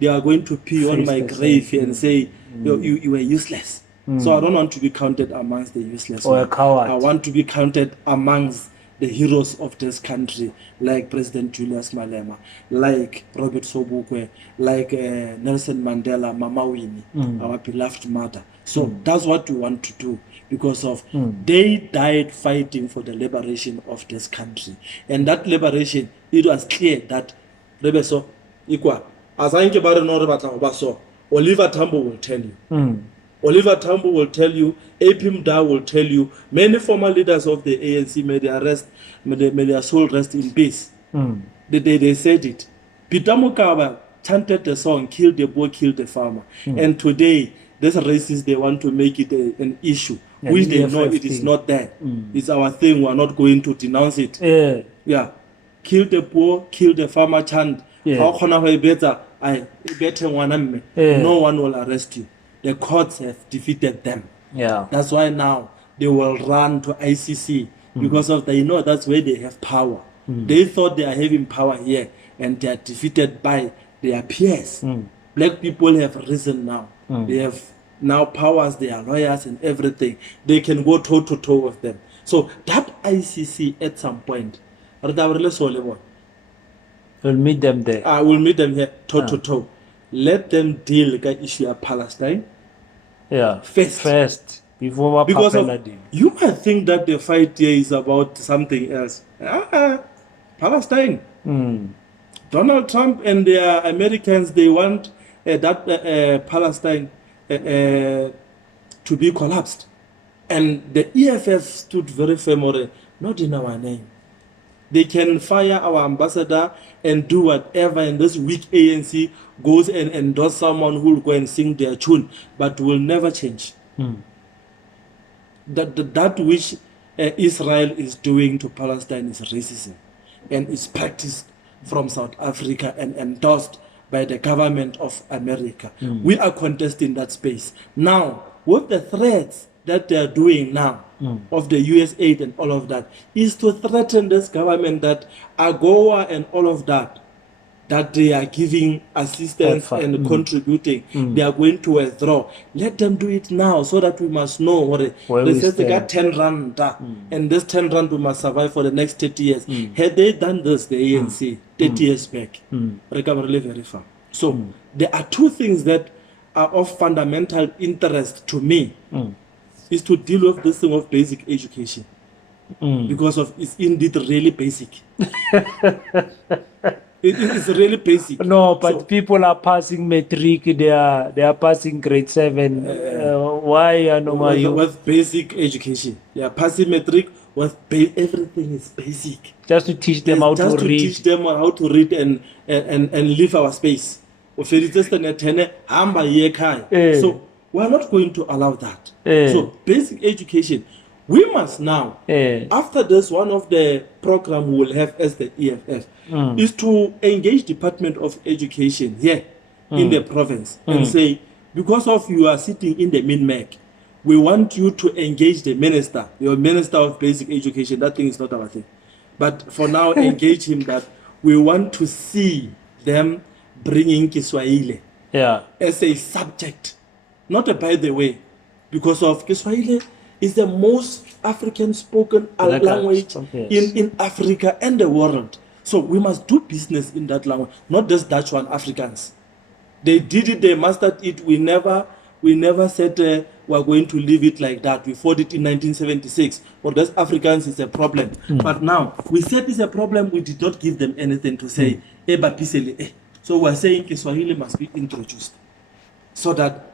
they are going to pee on my grave and say, you were useless. So I don't want to be counted amongst the useless. Or a coward. I want to be counted amongst the heroes of this country, like President Julius Malema, like Robert Sobukwe, like Nelson Mandela, Mama Winnie, our beloved mother. So that's what we want to do, because of they died fighting for the liberation of this country. And that liberation, it was clear that Rebeso, Ikwa, as I Oliver Tambo will tell you. Oliver Tambo will tell you, Apim Da will tell you, many former leaders of the ANC may their soul rest in peace. They said it. Peter Mukawa chanted the song, kill the boy, kill the farmer. And today, these racists, they want to make it an issue, which they know it is not there. It's our thing, we are not going to denounce it. Yeah. Kill the poor, kill the farmer chant. No one will arrest you. The courts have defeated them. Yeah. That's why now they will run to ICC because of they know that's where they have power. They thought they are having power here, and they are defeated by their peers. Black people have risen now. They have now powers, they are lawyers and everything. They can go toe to toe with them. So that ICC at some point, We'll meet them there. I will meet them here toe to toe. Let them deal with the issue of Palestine. Yeah. First. Before Because you might think that the fight here is about something else. Palestine. Donald Trump and the Americans, they want that Palestine to be collapsed. And the EFF stood very firm, not in our name. They can fire our ambassador and do whatever, and this weak ANC goes and endorse someone who will go and sing their tune, but will never change. That which Israel is doing to Palestine is racism, and is practiced from South Africa and endorsed by the government of America. We are contesting that space. Now, with the threats that they are doing now of the US aid and all of that, is to threaten this government that AGOA and all of that they are giving assistance and contributing, they are going to withdraw. Let them do it now so that we must know what they said they got 10 rand and this 10 rand we must survive for the next 30 years. Had they done this, the ANC, 30 years back, recovery very far. So there are two things that are of fundamental interest to me, is to deal with this thing of basic education. Because of it's indeed really basic. It's really basic. No, but people are passing matric. They are passing grade 7. Why with basic education? They are passing matric with everything is basic. Just to teach them how to read. Just to teach them how to read and leave our space. So we're not going to allow that. So basic education. We must now, after this, one of the program we will have as the EFF is to engage Department of Education here in the province and say, because of you are sitting in the MINMEC, we want you to engage the minister, your Minister of Basic Education. That thing is not our thing. But for now, engage him that we want to see them bringing Kiswahili as a subject. Not a by the way, because of Kiswahili is the most African spoken language in Africa and the world. So we must do business in that language, not just Dutch one, Africans. They did it, they mastered it. We never said we're going to leave it like that. We fought it in 1976. For those Africans, it's a problem. But now, we said it's a problem, we did not give them anything to say. So we're saying Kiswahili must be introduced. So that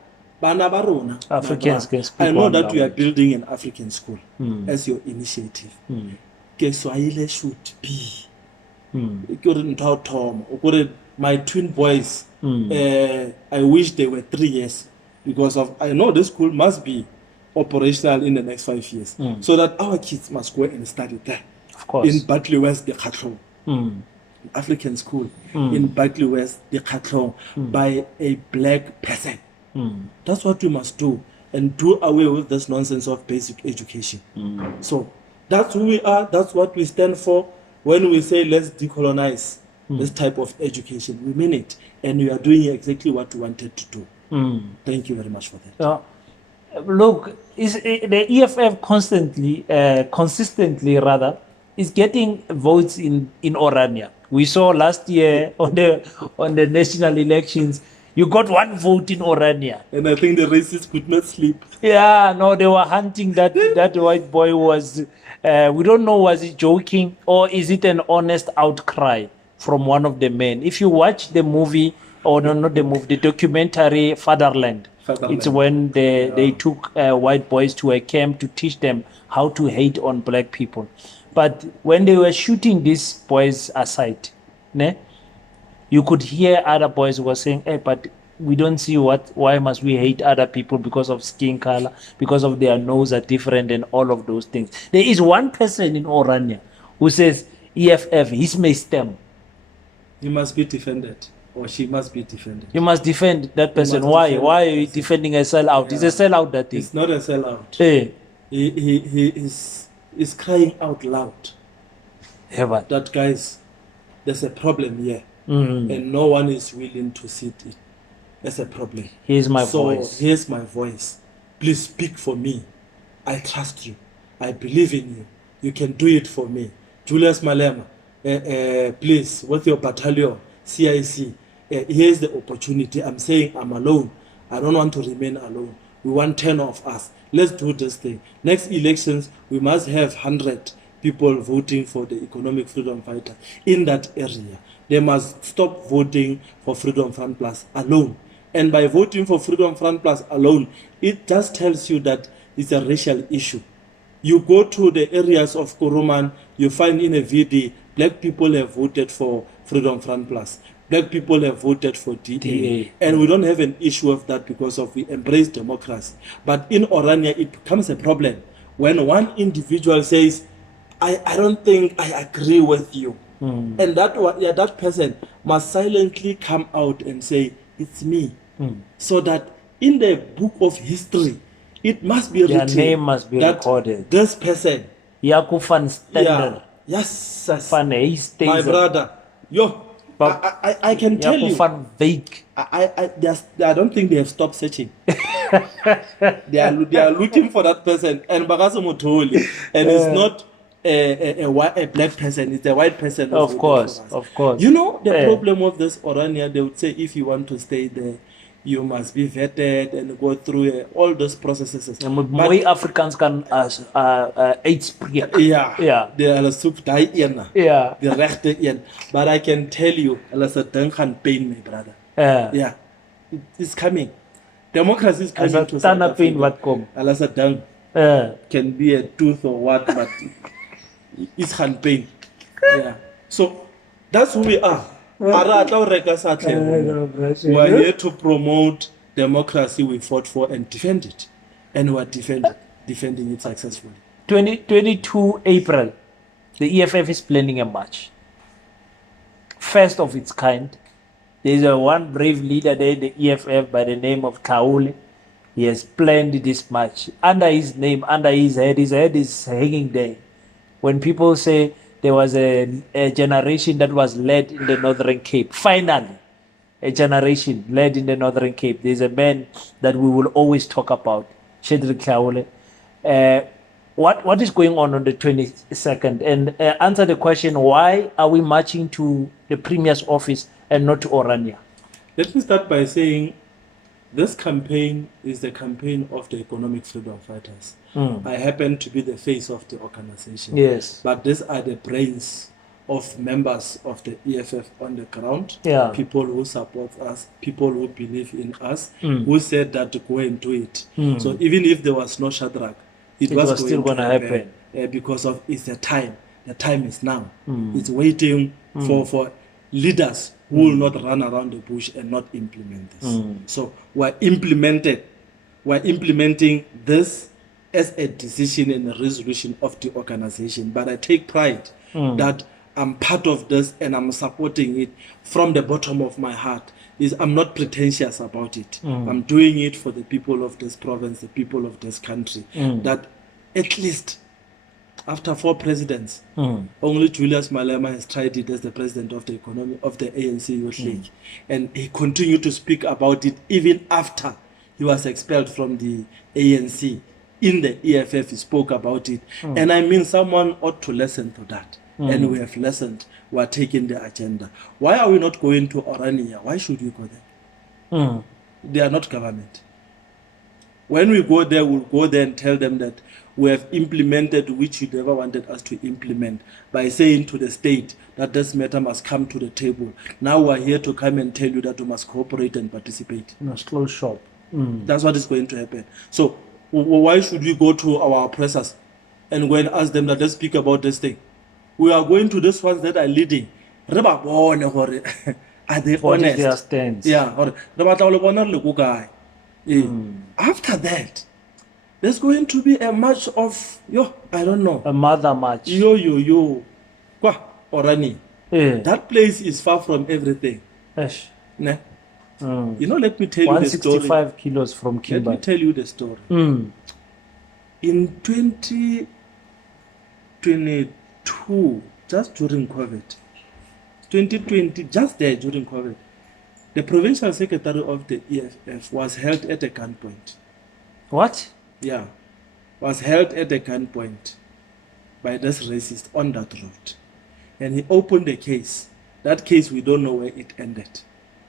Africans can speak. I know that we are building an African school as your initiative. Kiswahili should be. My twin boys, I wish they were 3 years, because I know the school must be operational in the next 5 years, so that our kids must go and study there. Of course. In Bartley West, the Tlhaole, African school in Bartley West, the Tlhaole, by a black person. That's what we must do, and do away with this nonsense of basic education. So that's who we are. That's what we stand for. When we say let's decolonize this type of education, we mean it, and we are doing exactly what we wanted to do. Thank you very much for that. Look, the EFF consistently is getting votes in Orania. We saw last year on the national elections, you got 1 vote in Orania. And I think the racists could not sleep. Yeah, no, they were hunting that white boy was, we don't know, was he joking or is it an honest outcry from one of the men? If you watch the movie, or no, not the movie, the documentary Fatherland. It's when they took white boys to a camp to teach them how to hate on black people. But when they were shooting these boys aside, you could hear other boys were saying, hey, but we don't see why must we hate other people because of skin color, because of their nose are different and all of those things. There is one person in Orania who says, EFF, his may stem. He must be defended, or she must be defended. You must defend that person. Why? Why are you defending a sellout? Yeah. It's a sellout, that thing. It's not a sellout. Hey. He is crying out loud Heaven. that, guys, there's a problem here, Mm. and no one is willing to sit it. There's a problem. Here's my voice. So here's my voice. Please speak for me. I trust you. I believe in you. You can do it for me. Julius Malema, please, with your battalion, CIC, here's the opportunity. I'm saying I'm alone. I don't want to remain alone. We want 10 of us. Let's do this thing. Next elections, we must have 100 people voting for the economic freedom fighter in that area. They must stop voting for Freedom Front Plus alone. And by voting for Freedom Front Plus alone, it just tells you that it's a racial issue. You go to the areas of Kuruman, you find in a VD, black people have voted for Freedom Front Plus. Black people have voted for DA. And we don't have an issue of that because of we embrace democracy. But in Orania, it becomes a problem when one individual says, I don't think I agree with you. And that person must silently come out and say, it's me. So that in the book of history, it must be Their written. name must be that recorded. This person. Yaku van Stender. Yes. Van Hastings. My brother. I can tell Yaku you. van Wyk. I don't think they have stopped searching. they are looking for that person. And Bagaso Tlhaole. And it's not a black person, it's a white person. Of course. You know the problem of this Orania, they would say if you want to stay there, you must be vetted and go through all those processes. But Africans can uitspreek. Yeah. They are soup die in. Yeah. The rechte in. But I can tell you, alas a dunk can pain me, brother. Yeah. It's coming. Democracy is coming to South Africa. Alas a dunk can be a tooth or what, but it's hand pain. Yeah. So that's who we are. We are here to promote democracy we fought for and defend it. And we are defending it successfully. 22 April, the EFF is planning a march. First of its kind. There is one brave leader there in the EFF by the name of Tlhaole. He has planned this march. Under his name, under his head is hanging there. When people say there was a generation that was led in the Northern Cape, finally, a generation led in the Northern Cape. There's a man that we will always talk about, Shadrack Tlhaole. What is going on the 22nd? And answer the question, why are we marching to the Premier's office and not to Orania? Let me start by saying this campaign is the campaign of the economic freedom fighters. I happen to be the face of the organization. Yes. But these are the brains of members of the EFF on the ground. Yeah. People who support us, people who believe in us, who said that to go and do it. So even if there was no Shadrack, it was still going to happen. Because of it's the time. The time is now. It's waiting for leaders who will not run around the bush and not implement this. So we're implementing this as a decision and a resolution of the organization. But I take pride that I'm part of this and I'm supporting it from the bottom of my heart. I'm not pretentious about it. I'm doing it for the people of this province, the people of this country. That at least after 4 presidents, only Julius Malema has tried it as the president of the ANC Youth League. And he continued to speak about it even after he was expelled from the ANC. In the EFF, he spoke about it. And I mean, someone ought to listen to that. And we have listened. We are taking the agenda. Why are we not going to Orania? Why should we go there? They are not government. When we go there, we'll go there and tell them that we have implemented which you never wanted us to implement by saying to the state that this matter must come to the table. Now we are here to come and tell you that we must cooperate and participate. You must close shop. That's what is going to happen. So why should we go to our oppressors and go and ask them that let's speak about this thing? We are going to these ones that are leading. Are they What is honest? their stance? Yeah. After that, there's going to be a march of I don't know. A mother march. Kwa Orani. That place is far from everything. Esh. Ne? Let me tell you the story. 165 kilos from Kimberley. Let me tell you the story. In 2022, just during COVID, 2020, just there during COVID, the provincial secretary of the EFF was held at a gunpoint. What? Yeah, was held at a gunpoint by this racist on that road. And he opened a case. That case, we don't know where it ended.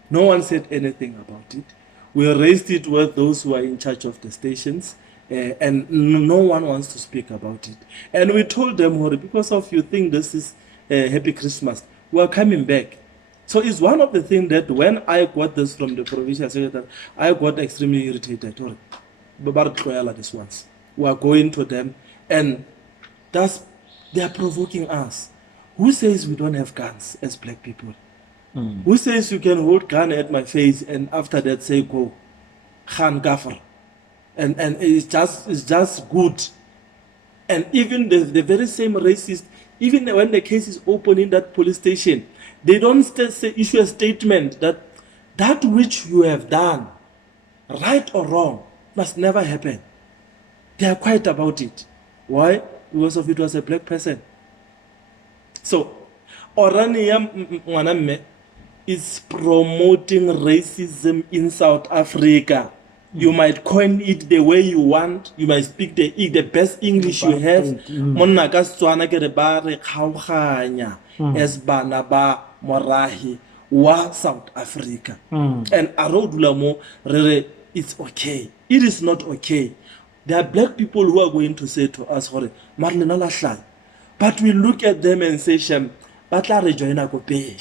No one said anything about it. We raised it with those who are in charge of the stations, and no one wants to speak about it. And we told them, because of you think this is Happy Christmas, we are coming back. So it's one of the things that when I got this from the provincial secretary, I got extremely irritated. This ones. We are going to them, and they are provoking us. Who says we don't have guns as black people? Who says you can hold gun at my face and after that say go? Khan Gafar. And it's just good. And even the very same racist, even when the case is open in that police station, they don't issue a statement that which you have done, right or wrong, must never happen. They are quiet about it. Why? Because of it was a black person. So, Orania is promoting racism in South Africa. You might coin it the way you want. You might speak the best English you have. Monna ka Setswana ke re ba re kgaoganya as bana ba morahi wa South Africa. And arodula mo re it's okay. It is not okay. There are black people who are going to say to us, "Hore, marlena la hlaya." But we look at them and say, "Shem, batla re joina go pele."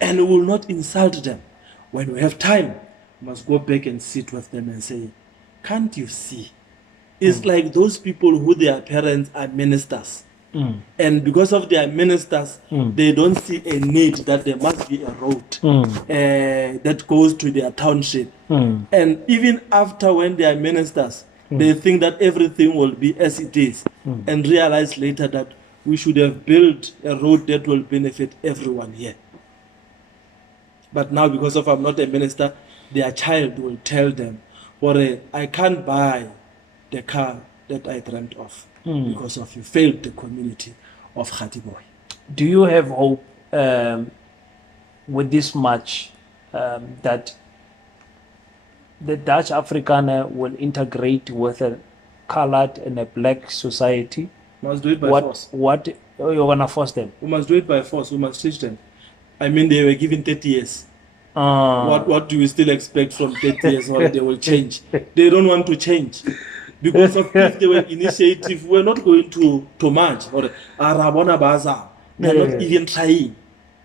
And we will not insult them. When we have time, we must go back and sit with them and say, "Can't you see?" It's like those people who their parents are ministers. And because of their ministers, they don't see a need that there must be a road that goes to their township. And even after when they are ministers, they think that everything will be as it is and realize later that we should have built a road that will benefit everyone here. But now, because of I'm not a minister, their child will tell them, I can't buy the car that I dreamt of because of you failed the community of Khatiboy. Do you have hope with this march that the Dutch Afrikaner will integrate with a colored and a black society? Must do it by force. What you're gonna force them? We must do it by force. We must teach them. I mean, they were given 30 years. What do we still expect from 30 years or they will change? They don't want to change. Because of if they were initiative, we're not going to march. Or Arabona Baza. They're not even trying.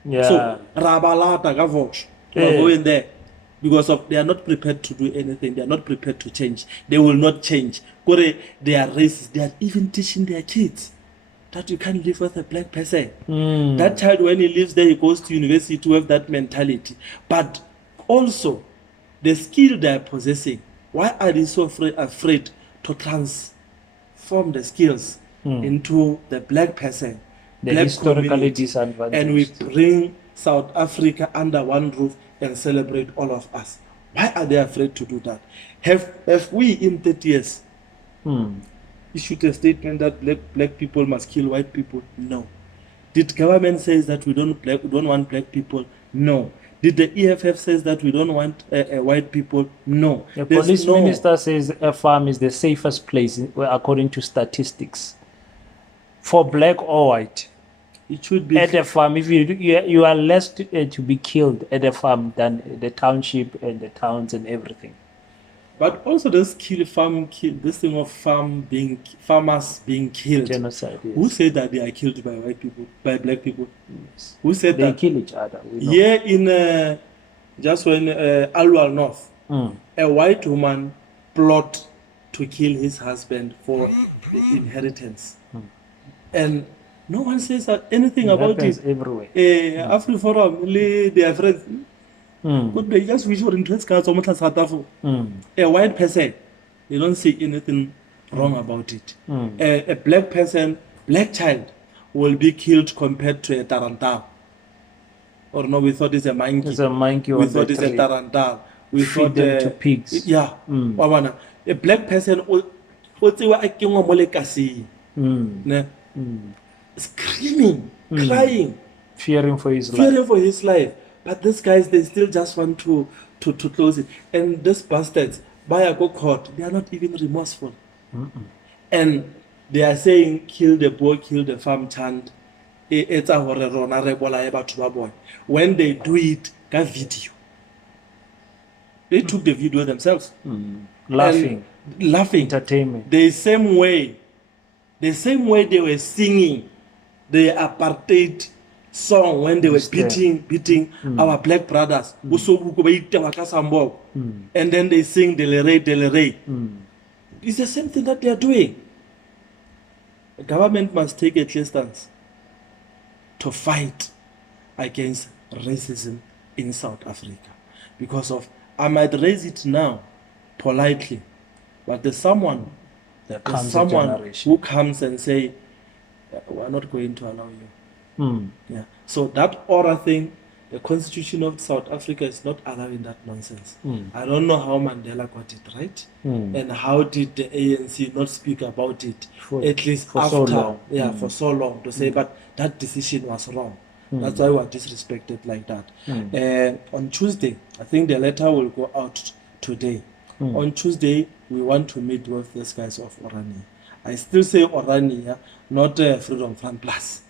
So Rabalata Gavosh. We're going there. Because of they are not prepared to do anything. They are not prepared to change. They will not change. They are racist. They are even teaching their kids that you can't live with a black person. That child, when he lives there, he goes to university to have that mentality. But also, the skill they are possessing, why are they so afraid to transform the skills into the black person, the black historically community, disadvantaged? and we bring South Africa under one roof and celebrate all of us? Why are they afraid to do that? Have we in 30 years issued a statement that black people must kill white people? No. Did government say that we don't want black people? No. Did the EFF says that we don't want white people? No. The police minister says a farm is the safest place according to statistics for black or white. It should be at a farm. If you are less to be killed at a farm than the township and the towns and everything. But also this this thing of farmers being killed. Genocide. Yes. Who said that they are killed by white people, by black people? Yes. Who said they that? Kill each other? Yeah, in just when Alwal North, a white woman plot to kill his husband for the inheritance, and no one says anything about it. Everywhere. AfriForum, their friends. But they just wish for interest cards a white person, they don't see anything wrong about it. A black person, black child will be killed compared to a tarantal. Or no, we thought it's a monkey. It's a monkey. We thought it's a tarantal. We feed them to pigs. Yeah. A black person screaming, crying, fearing for his life. fearing for his life. But these guys, they still just want to close it. And these bastards, by a go court, they are not even remorseful. And they are saying, kill the boy, kill the farm chant. It's a horror. When they do it, got video. They took the video themselves. Laughing. And laughing. Entertainment. The same way they were singing the apartheid song when they were beating our black brothers. And then they sing Delere. It's the same thing that they are doing. The government must take a clear stance to fight against racism in South Africa. Because of, I might raise it now politely, but there's someone who comes and say, we're not going to allow you. Yeah. So that aura thing, the Constitution of South Africa is not allowing that nonsense. I don't know how Mandela got it right, and how did the ANC not speak about it at least for after, so long. For so long to say, but that decision was wrong. That's why we are disrespected like that. On Tuesday, I think the letter will go out today. On Tuesday, we want to meet with these guys of Orania. I still say Orania, not Freedom Front Plus.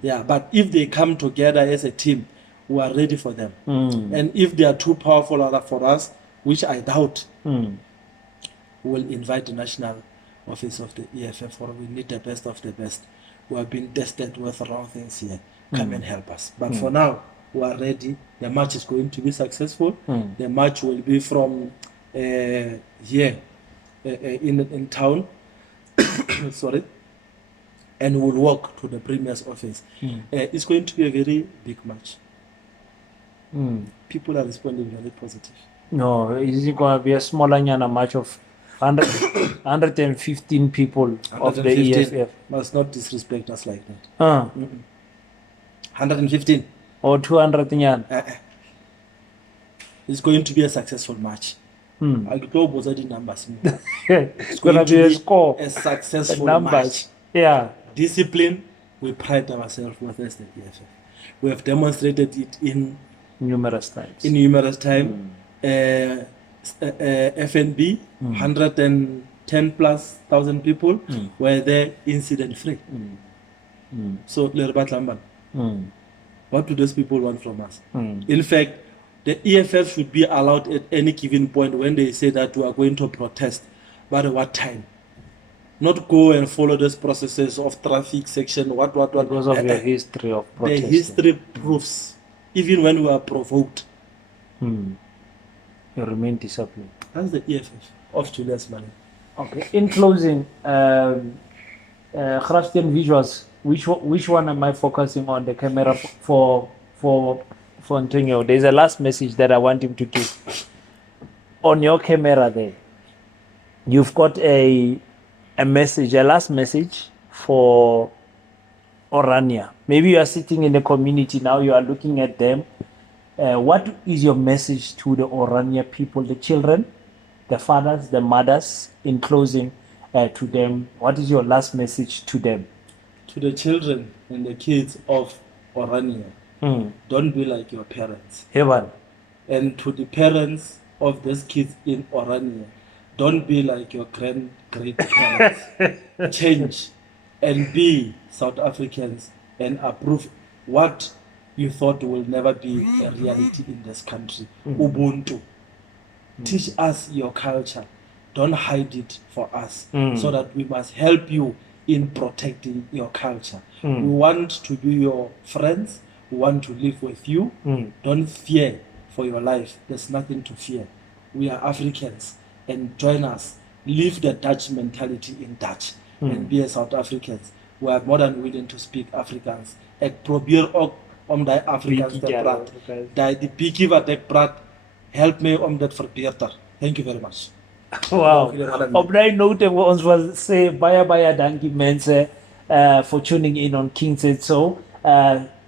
Yeah, but if they come together as a team, we are ready for them. And if they are too powerful for us, which I doubt, we'll invite the national office of the EFF, for we need the best of the best. We have been tested with wrong things here. Come and help us. But for now, we are ready. The match is going to be successful. The match will be from here in town. Sorry. And we'll walk to the Premier's office. It's going to be a very big match. People are responding very positive. No, is it going to be a smaller match of 115 people of the EFF? Must not disrespect us like that. 115 or 200 It's going to be a successful match. I go over the numbers. It's going to be a score, a successful numbers. match. Yeah. Discipline, we pride ourselves with as the EFF. We have demonstrated it in numerous times. FNB, 110 plus thousand people were there incident free. So, what do those people want from us? In fact, the EFF should be allowed at any given point when they say that we are going to protest. But at what time? Not go and follow those processes of traffic section, what. Because of your history of protesting. The history proves, even when we are provoked. You remain disciplined. That's the EFF of Julius Malema. Okay. In closing, Christian visuals, which one am I focusing on the camera for Antonio? There's a last message that I want him to give. On your camera there, you've got a message, a last message for Orania. Maybe you are sitting in the community now, you are looking at them. What is your message to the Orania people, the children, the fathers, the mothers, in closing to them? What is your last message to them? To the children and the kids of Orania, don't be like your parents. Heaven. And to the parents of these kids in Orania, don't be like your great parents. Change and be South Africans and approve what you thought will never be a reality in this country. Ubuntu. Teach us your culture. Don't hide it for us, so that we must help you in protecting your culture. We want to be your friends. We want to live with you. Don't fear for your life. There's nothing to fear. We are Africans, and join us. Leave the Dutch mentality in Dutch and be a South Africans. We are more than willing to speak Afrikaans. Ek probeer ook om die Afrikaans te praat. Die bietjie wat ek praat, help me om dit verbeter. Thank you very much. Wow. Op die note, ons wil sê baie dankie mense for tuning in on King Said So.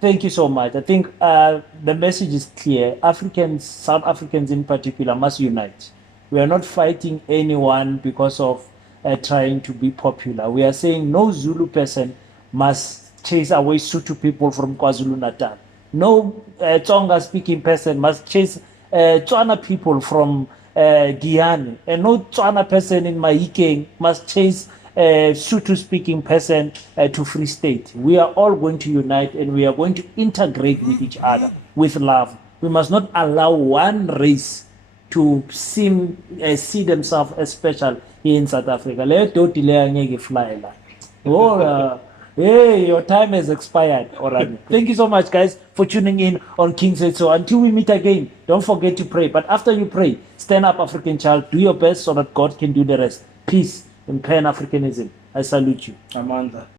Thank you so much. I think the message is clear. Africans, South Africans in particular, must unite. We are not fighting anyone because of trying to be popular. We are saying no Zulu person must chase away Sotho people from KwaZulu-Natal. No Tsonga speaking person must chase Tswana people from Diane. And no Tswana person in Mahikeng must chase Sotho speaking person to Free State. We are all going to unite and we are going to integrate with each other with love. We must not allow one race to see themselves as special here in South Africa. Hey, your time has expired already. Thank you so much, guys, for tuning in on King's Head. So until we meet again, don't forget to pray. But after you pray, stand up, African child. Do your best so that God can do the rest. Peace and Pan-Africanism. I salute you. Amanda.